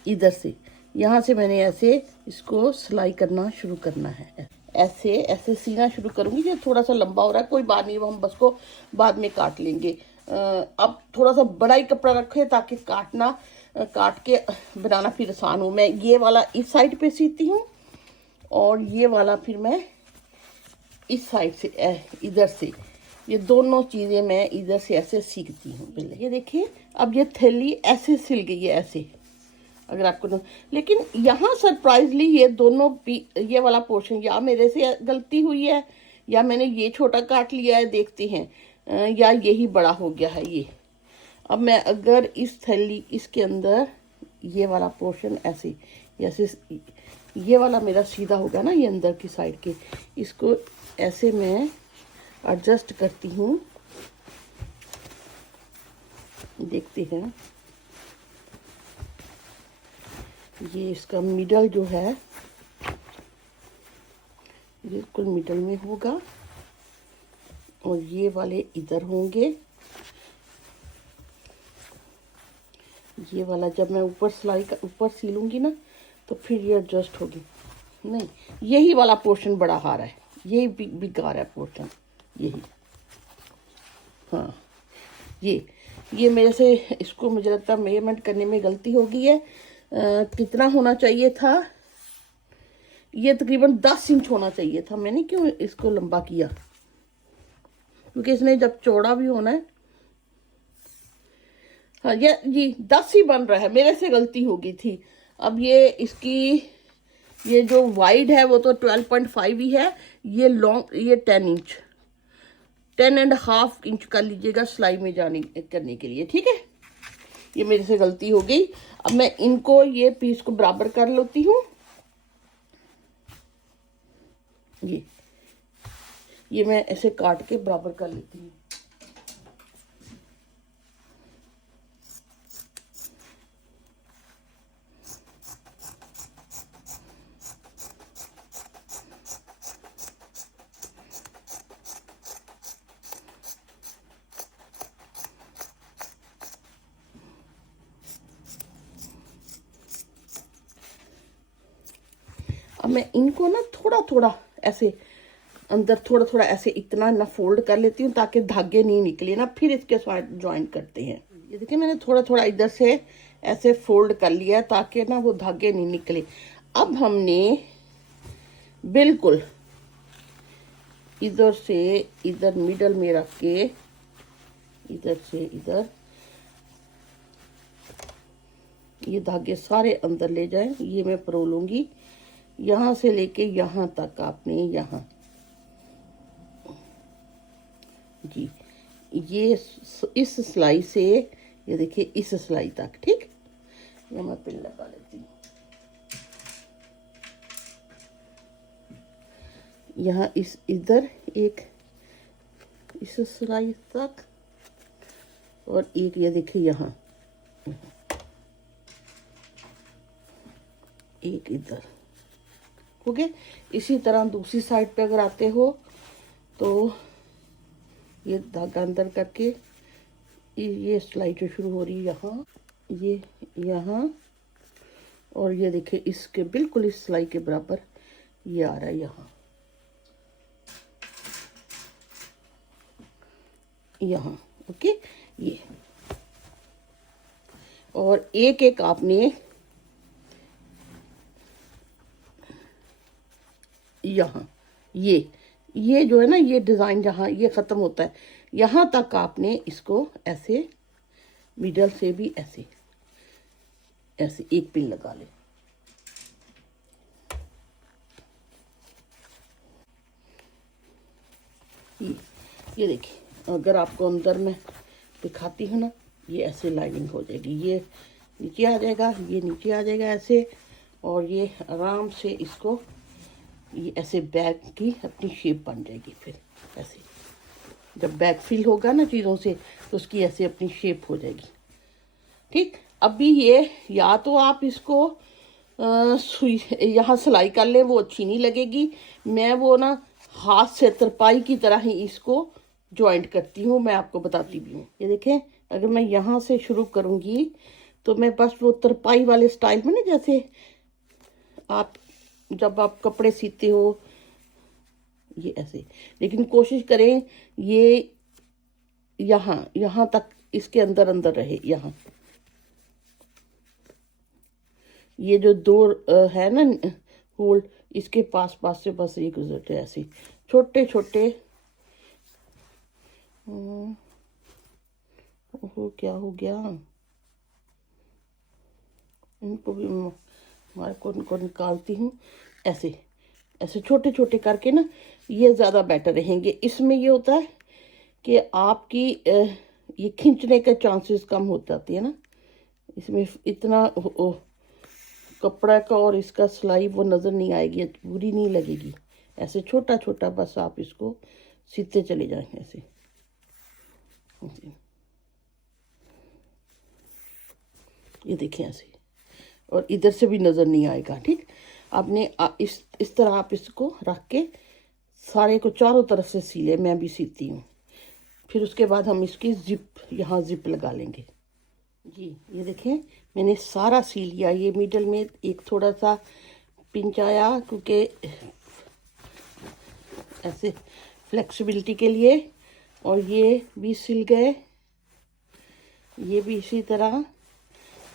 इधर से, यहाँ से मैंने ऐसे इसको सिलाई करना शुरू करना है। ऐसे ऐसे सीना शुरू करूँगी। ये थोड़ा सा लंबा हो रहा है, कोई बात नहीं, हम बस को बाद में काट लेंगे। अब थोड़ा सा बड़ा ही कपड़ा रखे, ताकि काट के बनाना फिर आसान हो। मैं ये वाला इस साइड पे सीती हूँ, और ये वाला फिर मैं इस साइड से, इधर से, ये दोनों चीज़ें मैं इधर से ऐसे सीखती हूँ पहले। ये देखिए, अब ये थैली ऐसे सिल गई है ऐसे, अगर आपको लेकिन यहाँ सरप्राइजली ये दोनों ये वाला पोर्शन या मेरे से गलती हुई है, या मैंने ये छोटा काट लिया है, देखते हैं, या यही बड़ा हो गया है ये। अब मैं अगर इस थैली, इसके अंदर ये वाला पोर्शन ऐसे ये वाला मेरा सीधा होगा ना, ये अंदर की साइड के, इसको ऐसे मैं एडजस्ट करती हूँ। देखते हैं, ये इसका मिडल जो है बिल्कुल मिडल में होगा, और ये वाले इधर होंगे। ये वाला जब मैं ऊपर सिलाई का ऊपर सीलूंगी ना, तो फिर ये एडजस्ट होगी। नहीं, यही वाला पोर्शन बड़ा हार है, यही बिग हार है पोर्शन, यही। हाँ, ये मेरे से इसको मुझे लगता है मेजरमेंट करने में गलती हो गई है। कितना होना चाहिए था, ये तकरीबन 10 इंच होना चाहिए था। मैंने क्यों इसको लंबा किया, क्योंकि इसने जब चौड़ा भी होना है। हाँ, ये जी 10 ही बन रहा है, मेरे से गलती हो गई थी। अब ये इसकी ये जो वाइड है वो तो 12.5 ही है, ये लॉन्ग ये 10 इंच, 10.5 इंच कर लीजिएगा सिलाई में जाने करने के लिए, ठीक है। ये मेरे से गलती हो गई। अब मैं इनको ये पीस को बराबर कर लेती हूँ। ये मैं ऐसे काट के बराबर कर लेती हूँ। अब मैं इनको ना थोड़ा थोड़ा ऐसे अंदर थोड़ा थोड़ा ऐसे इतना ना फोल्ड कर लेती हूँ ताकि धागे नहीं निकले ना, फिर इसके साथ ज्वाइंट करते हैं। ये देखिए मैंने थोड़ा थोड़ा इधर से ऐसे फोल्ड कर लिया ताकि ना वो धागे नहीं निकले। अब हमने बिल्कुल इधर से इधर मिडल में रख के इधर से इधर ये धागे सारे अंदर ले जाएं। ये मैं परोलूंगी यहाँ से लेके यहाँ तक, आपने यहाँ जी ये इस सिलाई से ये देखिए इस सिलाई तक, ठीक। ये मैं पिन लगा लेती हूँ यहाँ इस इधर एक इस सिलाई तक, और एक ये देखिए यहाँ एक इधर हो गया। इसी तरह दूसरी साइड पे अगर आते हो तो ये धागा अंदर करके ये सिलाई जो शुरू हो रही है यहाँ, ये यहाँ, और ये देखिए इसके बिल्कुल इस सिलाई के बराबर ये आ रहा है यहाँ यहाँ, ओके। ये और एक एक आपने यहाँ ये जो है ना ये डिज़ाइन जहाँ ये ख़त्म होता है यहाँ तक आपने इसको ऐसे मिडल से भी ऐसे ऐसे एक पिन लगा ले। ये देखिए अगर आपको अंदर में दिखाती हूँ ना, ये ऐसे लाइनिंग हो जाएगी, ये नीचे आ जाएगा, ये नीचे आ जाएगा ऐसे, और ये आराम से इसको ये ऐसे बैग की अपनी शेप बन जाएगी। फिर ऐसे जब बैग फिल होगा ना चीज़ों से तो उसकी ऐसे अपनी शेप हो जाएगी, ठीक। अभी ये या तो आप इसको सुई यहाँ सिलाई कर लें, वो अच्छी नहीं लगेगी। मैं वो ना हाथ से तरपाई की तरह ही इसको जॉइंट करती हूँ, मैं आपको बताती भी हूँ। ये देखें अगर मैं यहाँ से शुरू करूँगी तो मैं बस वो तरपाई वाले स्टाइल में ना, जैसे आप जब आप कपड़े सीते हो ये ऐसे, लेकिन कोशिश करें ये यहाँ तक इसके अंदर अंदर रहे। यहाँ ये जो दो है ना होल, इसके पास पास से बस ये गुजरते ऐसे छोटे छोटे। ओहो क्या हो गया, इनको भी मार को निकालती हूँ। ऐसे ऐसे छोटे छोटे करके ना ये ज़्यादा बेटर रहेंगे। इसमें ये होता है कि आपकी ये खींचने के चांसेस कम हो जाती है ना, इसमें इतना कपड़ा का और इसका सिलाई वो नज़र नहीं आएगी, बुरी नहीं लगेगी। ऐसे छोटा छोटा बस आप इसको सीते चले जाएं ऐसे। ये देखें ऐसे, और इधर से भी नज़र नहीं आएगा, ठीक। आपने इस तरह आप इसको रख के सारे को चारों तरफ से सीले, मैं भी सीती हूँ। फिर उसके बाद हम इसकी जिप यहाँ जिप लगा लेंगे जी। ये देखें मैंने सारा सी लिया, ये मिडल में एक थोड़ा सा पिंच आया, क्योंकि ऐसे फ्लेक्सिबिलिटी के लिए। और ये भी सिल गए, ये भी इसी तरह,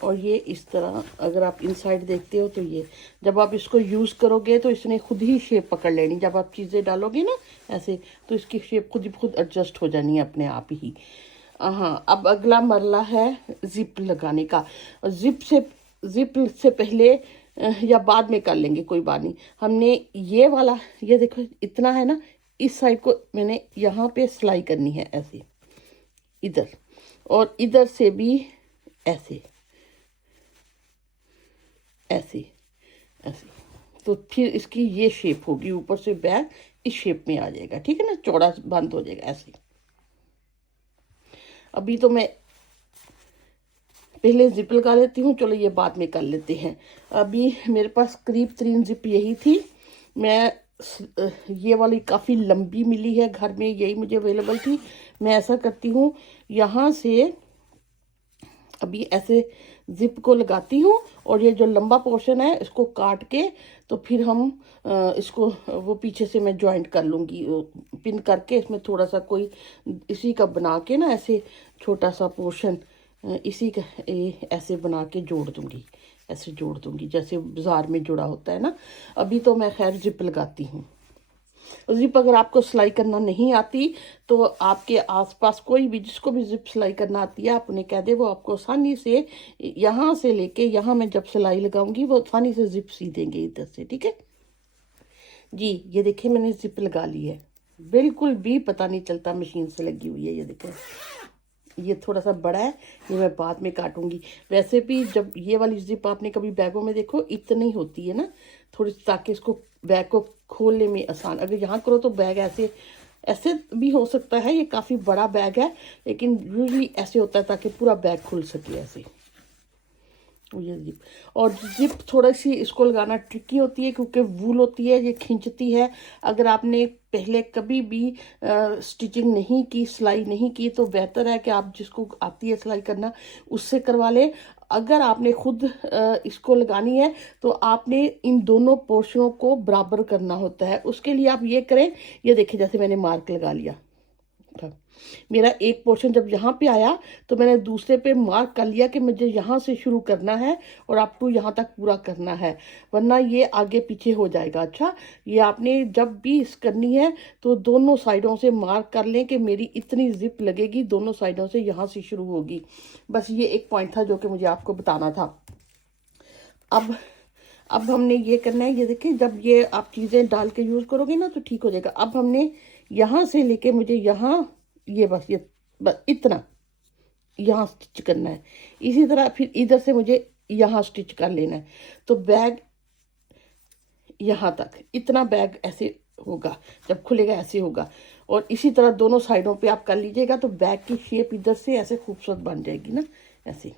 और ये इस तरह। अगर आप इनसाइड देखते हो तो ये जब आप इसको यूज़ करोगे तो इसने खुद ही शेप पकड़ लेनी। जब आप चीज़ें डालोगे ना ऐसे, तो इसकी शेप खुद ही खुद एडजस्ट हो जानी है अपने आप ही। हाँ, अब अगला मरला है जिप लगाने का। जिप से पहले या बाद में कर लेंगे, कोई बात नहीं। हमने ये वाला, ये देखो इतना है ना, इस साइड को मैंने यहाँ पे सिलाई करनी है ऐसे, इधर, और इधर से भी ऐसे ऐसे ऐसे। तो फिर इसकी ये शेप होगी, ऊपर से बैग इस शेप में आ जाएगा, ठीक है ना, चौड़ा बंद हो जाएगा ऐसे। अभी तो मैं पहले जिप लगा लेती हूँ, चलो ये बाद में कर लेते हैं। अभी मेरे पास करीब 3 जिप यही थी। मैं ये वाली काफ़ी लंबी मिली है घर में, यही मुझे अवेलेबल थी। मैं ऐसा करती हूँ, यहाँ से अभी ऐसे जिप को लगाती हूँ, और ये जो लंबा पोर्शन है इसको काट के, तो फिर हम इसको वो पीछे से मैं जॉइंट कर लूँगी, पिन करके इसमें थोड़ा सा कोई इसी का बना के ना, ऐसे छोटा सा पोर्शन इसी का ऐसे बना के जोड़ दूँगी, ऐसे जोड़ दूँगी जैसे बाज़ार में जुड़ा होता है ना। अभी तो मैं खैर जिप लगाती हूँ। जिप अगर आपको सिलाई करना नहीं आती तो आपके आसपास कोई भी, जिसको भी जिप सिलाई करना आती है, आप उन्हें कह दे, वो आपको आसानी से यहाँ से लेके यहाँ मैं जब सिलाई लगाऊंगी वो आसानी से जिप सी देंगे इधर से, ठीक है जी। ये देखिए मैंने जिप लगा ली है, बिल्कुल भी पता नहीं चलता मशीन से लगी हुई है। ये देखो, ये थोड़ा सा बड़ा है, ये मैं बाद में काटूंगी। वैसे भी जब ये वाली जिप आपने कभी बैगों में देखो, इतनी होती है ना थोड़ी, ताकि इसको बैग को खोलने में आसान। अगर यहाँ करो तो बैग ऐसे ऐसे भी हो सकता है, ये काफ़ी बड़ा बैग है, लेकिन यूजली ऐसे होता है ताकि पूरा बैग खुल सके ऐसे। ये जिप, और जिप थोड़ी सी इसको लगाना ट्रिकी होती है, क्योंकि वूल होती है, ये खींचती है। अगर आपने पहले कभी भी स्टिचिंग नहीं की, सिलाई नहीं की, तो बेहतर है कि आप जिसको आती है सिलाई करना उससे करवा लें। अगर आपने खुद इसको लगानी है तो आपने इन दोनों पोर्शनों को बराबर करना होता है। उसके लिए आप ये करें, ये देखिए जैसे मैंने मार्क लगा लिया, मेरा एक पोर्शन जब यहाँ पे आया तो मैंने दूसरे पे मार्क कर लिया कि मुझे यहाँ से शुरू करना है और अप टू यहाँ तक पूरा करना है, वरना ये आगे पीछे हो जाएगा। अच्छा, ये आपने जब भी इस करनी है तो दोनों साइडों से मार्क कर लें कि मेरी इतनी जिप लगेगी, दोनों साइडों से यहाँ से शुरू होगी। बस ये एक पॉइंट था जो कि मुझे आपको बताना था। अब हमने ये करना है, ये देखिए जब ये आप चीज़ें डाल के यूज़ करोगे ना तो ठीक हो जाएगा। अब हमने यहाँ से लेके मुझे यहाँ, ये बस इतना यहाँ स्टिच करना है। इसी तरह फिर इधर से मुझे यहाँ स्टिच कर लेना है, तो बैग यहाँ तक, इतना बैग ऐसे होगा, जब खुलेगा ऐसे होगा। और इसी तरह दोनों साइडों पे आप कर लीजिएगा, तो बैग की शेप इधर से ऐसे खूबसूरत बन जाएगी ना ऐसे,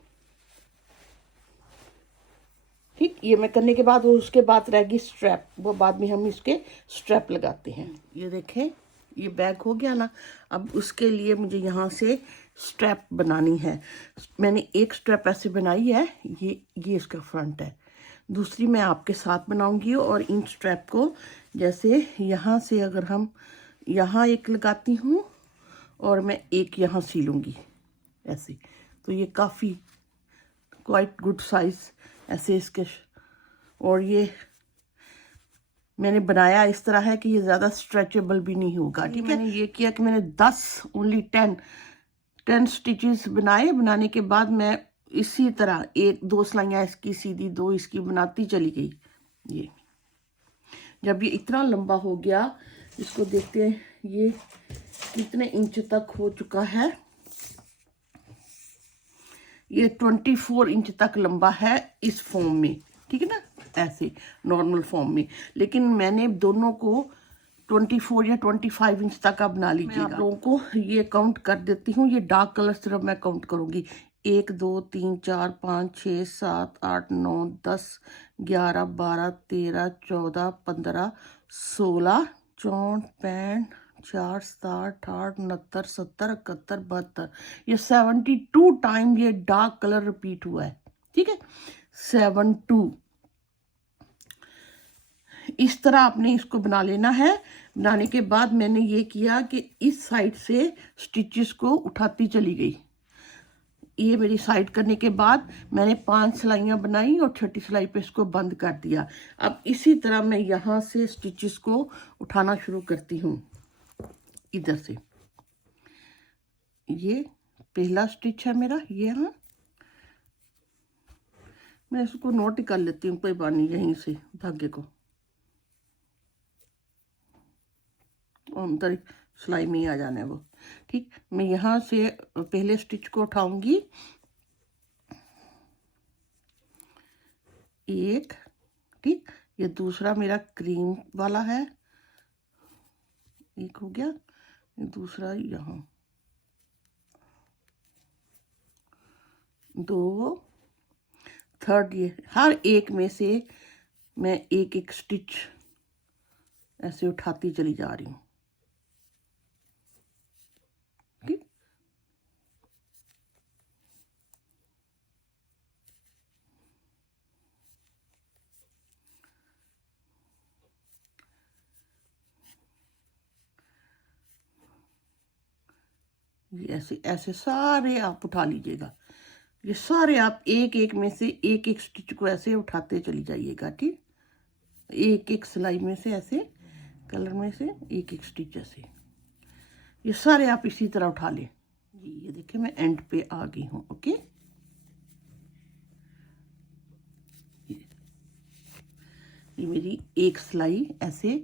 ठीक। ये मैं करने के बाद, और उसके बाद रहेगी स्ट्रैप, वो बाद में हम इसके स्ट्रैप लगाते हैं। ये देखें, ये बैग हो गया ना। अब उसके लिए मुझे यहाँ से स्ट्रैप बनानी है। मैंने एक स्ट्रैप ऐसे बनाई है, ये इसका फ्रंट है, दूसरी मैं आपके साथ बनाऊंगी। और इन स्ट्रैप को जैसे यहाँ से अगर हम यहाँ एक लगाती हूँ और मैं एक यहाँ सीलूँगी ऐसे, तो ये काफ़ी क्वाइट गुड साइज़ ऐसे इसके। और ये मैंने बनाया इस तरह है कि ये ज़्यादा स्ट्रेचेबल भी नहीं होगा, ठीक है। मैंने ये किया कि मैंने 10 स्टिचेस बनाने के बाद मैं इसी तरह 1-2 सिलाइयाँ इसकी सीधी, 2 इसकी बनाती चली गई। ये जब ये इतना लंबा हो गया, इसको देखते हैं ये कितने इंच तक हो चुका है। ये 24 इंच तक लंबा है इस फॉर्म में, ठीक है ना, ऐसे नॉर्मल फॉर्म में। लेकिन मैंने दोनों को 24 या 25 इंच तक आप बना लीजिएगा। मैं आप लोगों को ये काउंट कर देती हूँ, ये डार्क कलर सिर्फ मैं काउंट करूँगी। 1 2 3 4 5 6 7 8 9 10 11 12 13 14 15 16 64 65 4 7 8 69 70 71 72, ये 72 टाइम ये डार्क कलर रिपीट हुआ है, ठीक है, 72। इस तरह आपने इसको बना लेना है। बनाने के बाद मैंने ये किया कि इस साइड से स्टिचेस को उठाती चली गई। ये मेरी साइड करने के बाद मैंने 5 सिलाइयाँ बनाई और छठी सिलाई पे इसको बंद कर दिया। अब इसी तरह मैं यहाँ से स्टिचेस को उठाना शुरू करती हूँ। इधर से ये पहला स्टिच है मेरा, ये यहाँ मैं इसको नोट कर लेती हूँ, कोई बात नहीं, यहीं से धागे को अंदर सिलाई में ही आ जाना है वो। ठीक, मैं यहाँ से पहले स्टिच को उठाऊंगी, एक, ठीक, ये दूसरा मेरा क्रीम वाला है, एक हो गया, दूसरा यहाँ, दो, थर्ड, ये हर एक में से मैं एक एक स्टिच ऐसे उठाती चली जा रही हूँ। ठीक, ये ऐसे ऐसे सारे आप उठा लीजिएगा। ये सारे आप एक एक में से एक एक स्टिच को ऐसे उठाते चली जाइएगा। ठीक, एक एक सिलाई में से ऐसे कलर में से एक एक स्टिच ऐसे, ये सारे आप इसी तरह उठा लें जी। ये देखिए मैं एंड पे आ गई हूँ। ओके, ये मेरी एक सिलाई ऐसे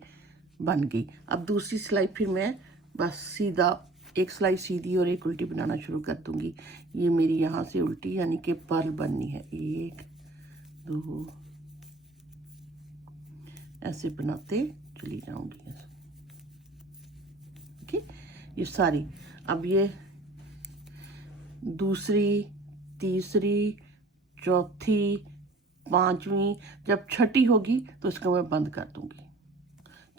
बन गई। अब दूसरी सिलाई फिर मैं बस सीधा एक सिलाई सीधी और एक उल्टी बनाना शुरू कर दूंगी। ये मेरी यहाँ से उल्टी यानी कि पर्ल बननी है, एक, दो, ऐसे बनाते चली जाऊंगी। ओके, ये सारी, अब ये दूसरी, तीसरी, चौथी, पांचवी, जब छठी होगी तो इसको मैं बंद कर दूंगी।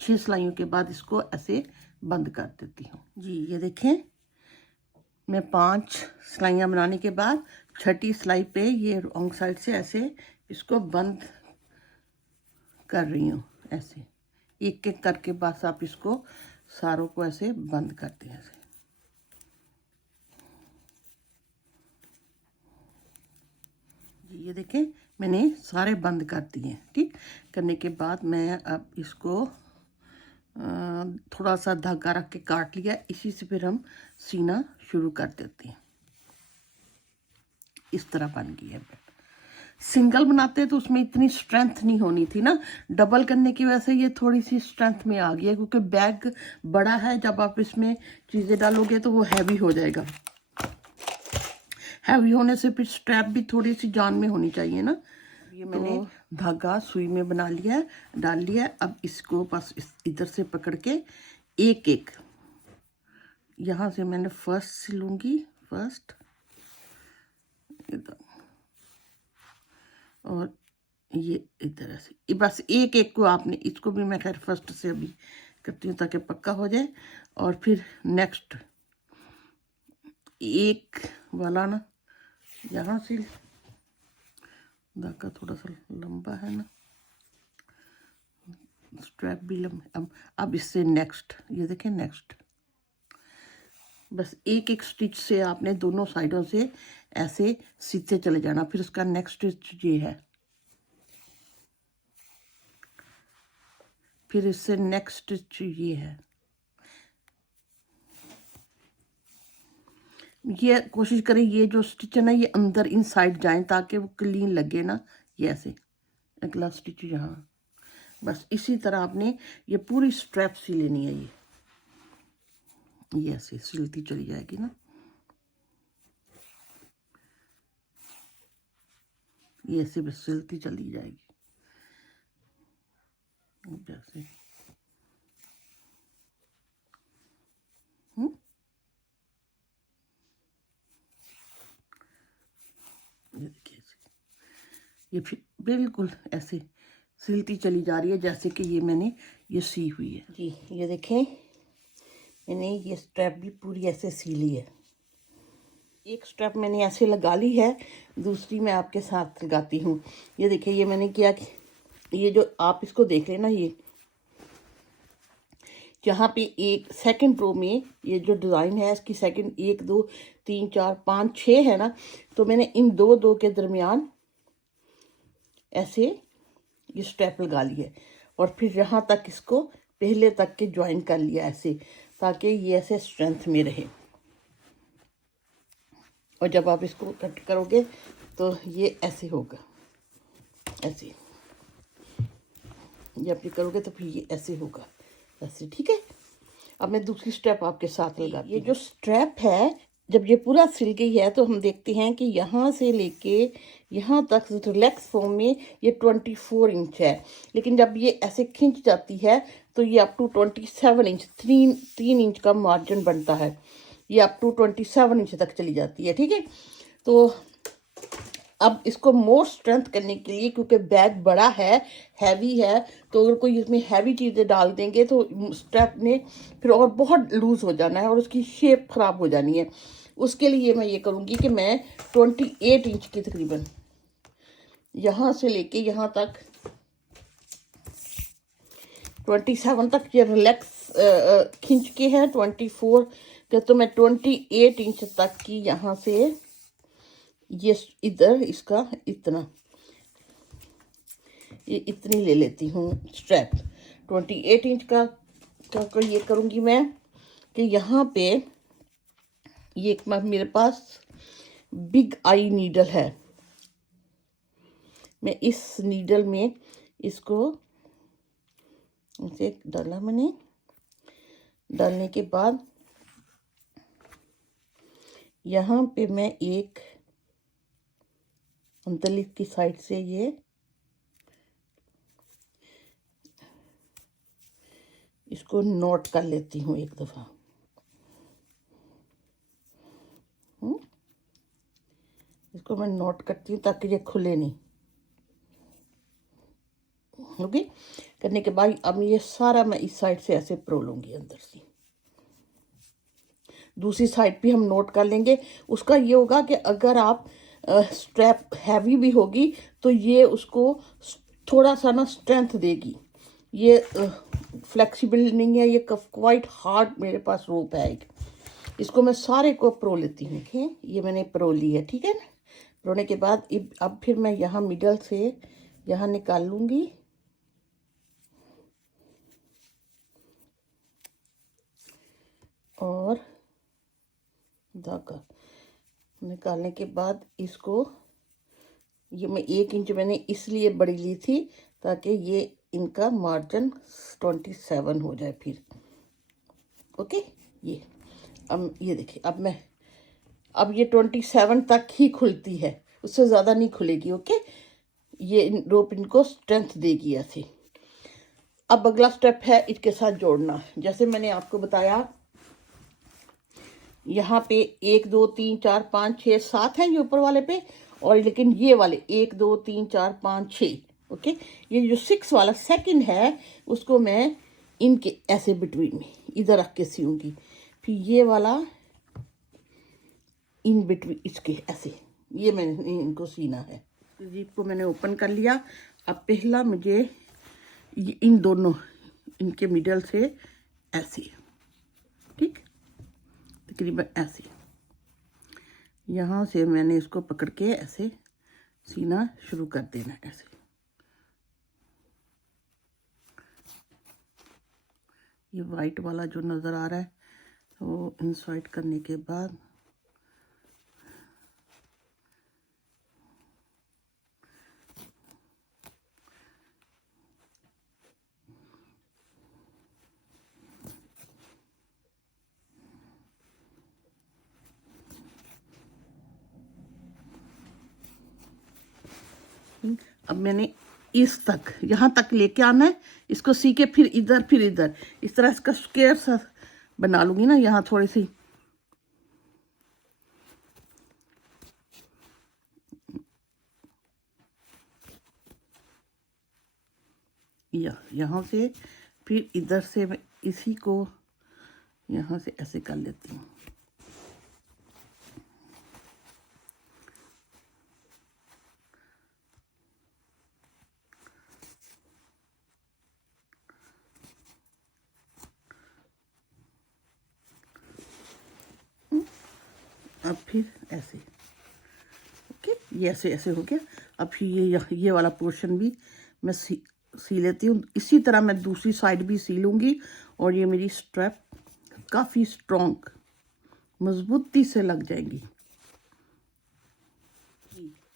6 सिलाइयों के बाद इसको ऐसे बंद कर देती हूँ जी। ये देखें मैं 5 सिलाइयाँ बनाने के बाद छठी सिलाई पे ये रॉन्ग साइड से ऐसे इसको बंद कर रही हूँ। ऐसे एक एक करके बस आप इसको सारों को ऐसे बंद करते हैं ऐसे। ये देखें मैंने सारे बंद कर दिए। ठीक, करने के बाद मैं अब इसको थोड़ा सा धागा रख के काट लिया, इसी से फिर हम सीना शुरू कर देते हैं। इस तरह बन गई है। सिंगल बनाते तो उसमें इतनी स्ट्रेंथ नहीं होनी थी ना, डबल करने की वजह से ये थोड़ी सी स्ट्रेंथ में आ गई है, क्योंकि बैग बड़ा है, जब आप इसमें चीज़ें डालोगे तो वो हैवी हो जाएगा। हैवी होने से फिर स्ट्रैप भी थोड़ी सी जान में होनी चाहिए ना। ये मैंने धागा सुई में बना लिया है, डाल लिया है। अब इसको बस इधर से पकड़ के एक एक, यहाँ से मैंने फर्स्ट सिलूंगी, फर्स्ट इधर, और ये इधर ऐसे, बस एक एक को आपने, इसको भी मैं खैर फर्स्ट से अभी करती हूँ ताकि पक्का हो जाए। और फिर नेक्स्ट एक वाला ना, यहाँ से धागा थोड़ा सा लंबा है ना, स्ट्रैप भी लंबा। अब इससे नेक्स्ट, ये देखें नेक्स्ट, बस एक एक स्टिच से आपने दोनों साइडों से ऐसे सीधे चले जाना। फिर उसका नेक्स्ट स्टिच ये है, फिर इससे नेक्स्ट स्टिच ये है। ये कोशिश करें ये जो स्टिच है ना ये अंदर इनसाइड जाए ताकि वो क्लीन लगे ना। ये ऐसे अगला स्टिच यहाँ, बस इसी तरह आपने ये पूरी स्ट्रैप सी लेनी है। ये ऐसे सिलती चली जाएगी ना, ये ऐसे बस सिलती चली जाएगी जैसे। ये देखिए, ये फिर बिल्कुल ऐसे सिलती चली जा रही है जैसे कि ये मैंने ये सी हुई है जी। ये देखें मैंने ये स्ट्रैप भी पूरी ऐसे सी ली है। एक स्ट्रैप मैंने ऐसे लगा ली है, दूसरी मैं आपके साथ लगाती हूँ। ये देखिए ये मैंने किया कि ये जो आप इसको देख लेना, यहाँ पे एक सेकंड रो में ये जो डिज़ाइन है इसकी सेकंड 1 2 3 4 5 6 है ना, तो मैंने इन दो दो के दरमियान ऐसे ये स्टेप लगा लिए और फिर यहाँ तक इसको पहले तक के ज्वाइन कर लिया ऐसे, ताकि ये ऐसे स्ट्रेंथ में रहे। और जब आप इसको कट करोगे तो ये ऐसे होगा, ऐसे जब ये करोगे तो फिर ये ऐसे होगा, ऐसे। ठीक है, अब मैं दूसरी स्टेप आपके साथ लगाती हूँ। ये जो स्ट्रैप है जब ये पूरा सिल गई है तो हम देखते हैं कि यहाँ से लेके यहाँ तक रिलैक्स फॉर्म में ये 24 इंच है, लेकिन जब ये ऐसे खिंच जाती है तो ये अप टू 27 इंच, 3 इंच का मार्जिन बनता है, ये अप टू 27 इंच तक चली जाती है। ठीक है, तो अब इसको मोर स्ट्रेंथ करने के लिए, क्योंकि बैग बड़ा है, हैवी है, तो अगर कोई इसमें हैवी चीज़ें डाल देंगे तो स्ट्रैप ने फिर और बहुत लूज़ हो जाना है और उसकी शेप ख़राब हो जानी है। उसके लिए मैं ये करूँगी कि मैं 28 इंच की तकरीबन यहाँ से लेके यहाँ तक 27 तक ये रिलैक्स खींच के है 24 के, तो मैं 28 इंच तक की यहाँ से ये इधर इसका इतना ये इतनी ले लेती हूँ स्ट्रैप 28 इंच का ये करूँगी मैं कि यहाँ पे ये मेरे पास बिग आई नीडल है, मैं इस नीडल में इसको इसे डाला मैंने, डालने के बाद यहाँ पे मैं एक अंतलित की साइड से ये इसको नोट कर लेती हूँ एक दफ़ा। इसको मैं नोट करती हूँ ताकि ये खुले नहीं। ओके, करने के बाद अब ये सारा मैं इस साइड से ऐसे प्रो लूँगी अंदर से, दूसरी साइड भी हम नोट कर लेंगे। उसका ये होगा कि अगर आप स्ट्रैप हैवी भी होगी तो ये उसको थोड़ा सा ना स्ट्रेंथ देगी। ये फ्लेक्सिबल नहीं है, ये क्वाइट हार्ड मेरे पास रोप है एक, इसको मैं सारे को प्रो लेती हूँ। ठीक है, ये मैंने प्रो ली है। ठीक है ना, प्रोने के बाद अब फिर मैं यहाँ मिडल से यहाँ निकाल लूँगी और धागा निकालने के बाद इसको ये मैं 1 इंच मैंने इसलिए बड़ी ली थी ताकि ये इनका मार्जिन 27 हो जाए फिर। ओके, ये अब ये देखिए अब ये 27 तक ही खुलती है, उससे ज़्यादा नहीं खुलेगी। ओके, ये रोप इनको स्ट्रेंथ देगी ऐसे। अब अगला स्टेप है इसके साथ जोड़ना। जैसे मैंने आपको बताया यहाँ पे 1 2 3 4 5 6 7 है ये ऊपर वाले पे, और लेकिन ये वाले 1 2 3 4 5 6। ओके, ये जो 6 वाला सेकंड है उसको मैं इनके ऐसे बिटवीन में इधर रख के सीऊंगी, फिर ये वाला इन बिटवीन इसके ऐसे, ये मैंने इनको सीना है। जीप को मैंने ओपन कर लिया। अब पहला मुझे इन दोनों इनके मिडल से ऐसे, ठीक, तकरीबन ऐसे यहाँ से मैंने इसको पकड़ के ऐसे सीना शुरू कर देना ऐसे। ये वाइट वाला जो नज़र आ रहा है वो इंसर्ट करने के बाद अब मैंने इस तक यहाँ तक लेके आना है, इसको सी के फिर इधर इस तरह इसका स्क्वायर सा बना लूँगी ना, यहाँ थोड़ी सी यहाँ से फिर इधर से मैं इसी को यहाँ से ऐसे कर लेती हूँ। अब फिर ऐसे, ओके, ये ऐसे ऐसे हो गया। अब फिर ये वाला पोर्शन भी मैं सी लेती हूँ। इसी तरह मैं दूसरी साइड भी सी लूँगी। और ये मेरी स्ट्रैप काफ़ी स्ट्रॉन्ग मजबूती से लग जाएगी।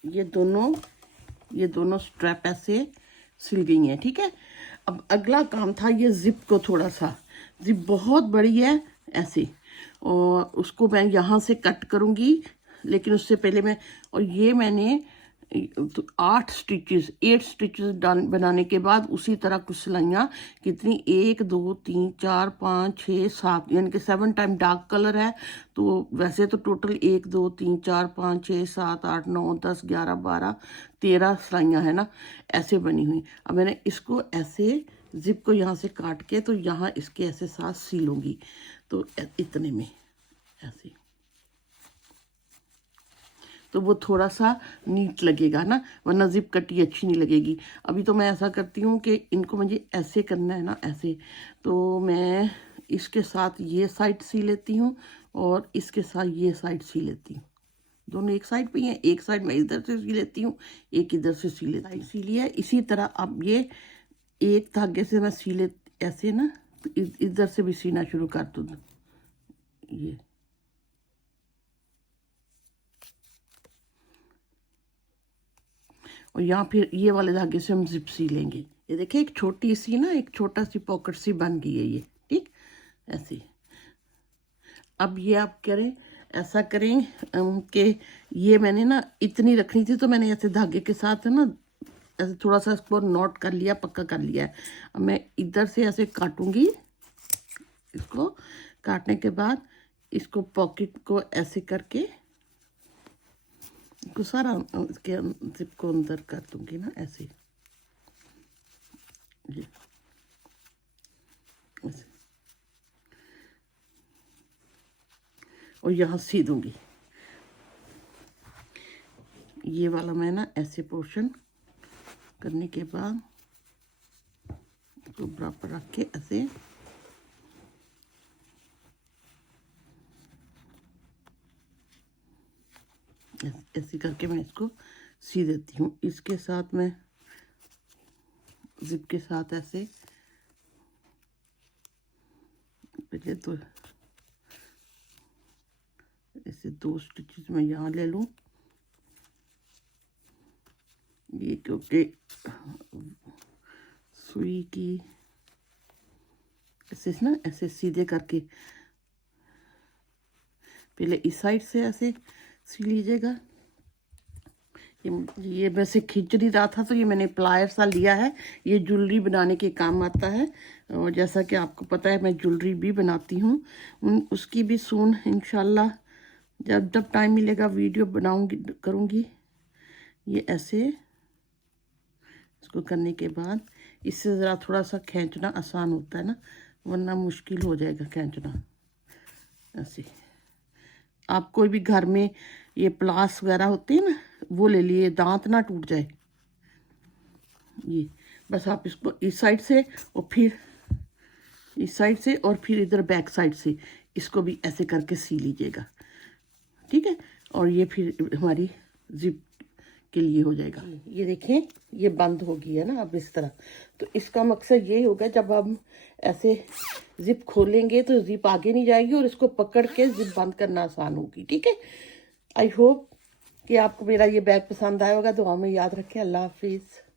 ये दोनों स्ट्रैप ऐसे सिल गई हैं, ठीक है। अब अगला काम था ये जिप को, थोड़ा सा जिप बहुत बड़ी है ऐसे, और उसको मैं यहाँ से कट करूँगी। लेकिन उससे पहले और ये मैंने 8 स्टिचेस बनाने के बाद उसी तरह कुछ सिलाइयाँ, कितनी 1 2 3 4 5 6 7, यानी कि 7 टाइम डार्क कलर है। तो वैसे तो टोटल 1 2 3 4 5 6 7 8 9 10 11 12 13 सिलाइयाँ है ना, ऐसे बनी हुई। अब मैंने इसको ऐसे जिप को यहाँ से काट के तो यहाँ इसके ऐसे साथ सिलूँगी, तो इतने में ऐसे, तो वो थोड़ा सा नीट लगेगा ना, वरना जिप कटी अच्छी नहीं लगेगी। अभी तो मैं ऐसा करती हूँ कि इनको मुझे ऐसे करना है ना, ऐसे, तो मैं इसके साथ ये साइड सी लेती हूँ और इसके साथ ये साइड सी लेती हूँ। दोनों एक साइड पे ही हैं, एक साइड मैं इधर से सी लेती हूँ, एक इधर से सी लेती हूँ। सी लिया। इसी तरह अब ये एक धागे से मैं सी ले ऐसे ना, इधर से भी सीना शुरू कर दूँ। ये और यहाँ फिर ये वाले धागे से हम जिप सी लेंगे। ये देखिए एक छोटी सी ना, एक छोटा सी पॉकेट सी बन गई है ये, ठीक, ऐसे। अब ये आप करें, ऐसा करें कि ये मैंने ना इतनी रखनी थी, तो मैंने ऐसे धागे के साथ है ना ऐसे थोड़ा सा इसको नॉट कर लिया, पक्का कर लिया है। अब मैं इधर से ऐसे काटूंगी, इसको काटने के बाद इसको पॉकेट को ऐसे करके इसको सारा इसके जिप को अंदर कर दूंगी ना, ऐसे ये ऐसे, और यहाँ सी दूंगी। ये वाला मैं ना ऐसे पोर्शन करने के बाद इसको बराबर रख के ऐसे ऐसे करके मैं इसको सी देती हूँ। इसके साथ मैं जिप के साथ ऐसे पहले तो ऐसे 2 स्टिचेस मैं यहाँ ले लूँ, ये क्योंकि सुई की ऐसे ना ऐसे सीधे करके पहले इस साइड से ऐसे सी लीजिएगा। ये वैसे खींच नहीं रहा था, तो ये मैंने प्लायर सा लिया है, ये ज्वेलरी बनाने के काम आता है। और जैसा कि आपको पता है मैं ज्वेलरी भी बनाती हूँ, उसकी भी सून इंशाल्लाह जब जब टाइम मिलेगा वीडियो बनाऊंगी, करूँगी। ये ऐसे इसको करने के बाद इससे ज़रा थोड़ा सा खींचना आसान होता है ना, वरना मुश्किल हो जाएगा खींचना। ऐसे आप कोई भी घर में ये प्लास वगैरह होते हैं ना, वो ले लिए, दांत ना टूट जाए। ये बस आप इसको इस साइड से और फिर इस साइड से और फिर इधर बैक साइड से इसको भी ऐसे करके सी लीजिएगा, ठीक है। और ये फिर हमारी जिप के लिए हो जाएगा। ये देखें ये बंद हो गई है ना अब इस तरह। तो इसका मकसद ये होगा जब हम ऐसे जिप खोलेंगे तो जिप आगे नहीं जाएगी और इसको पकड़ के जिप बंद करना आसान होगी, ठीक है। आई होप कि आपको मेरा ये बैग पसंद आया होगा। दुआ में याद रखें। अल्लाह हाफिज़।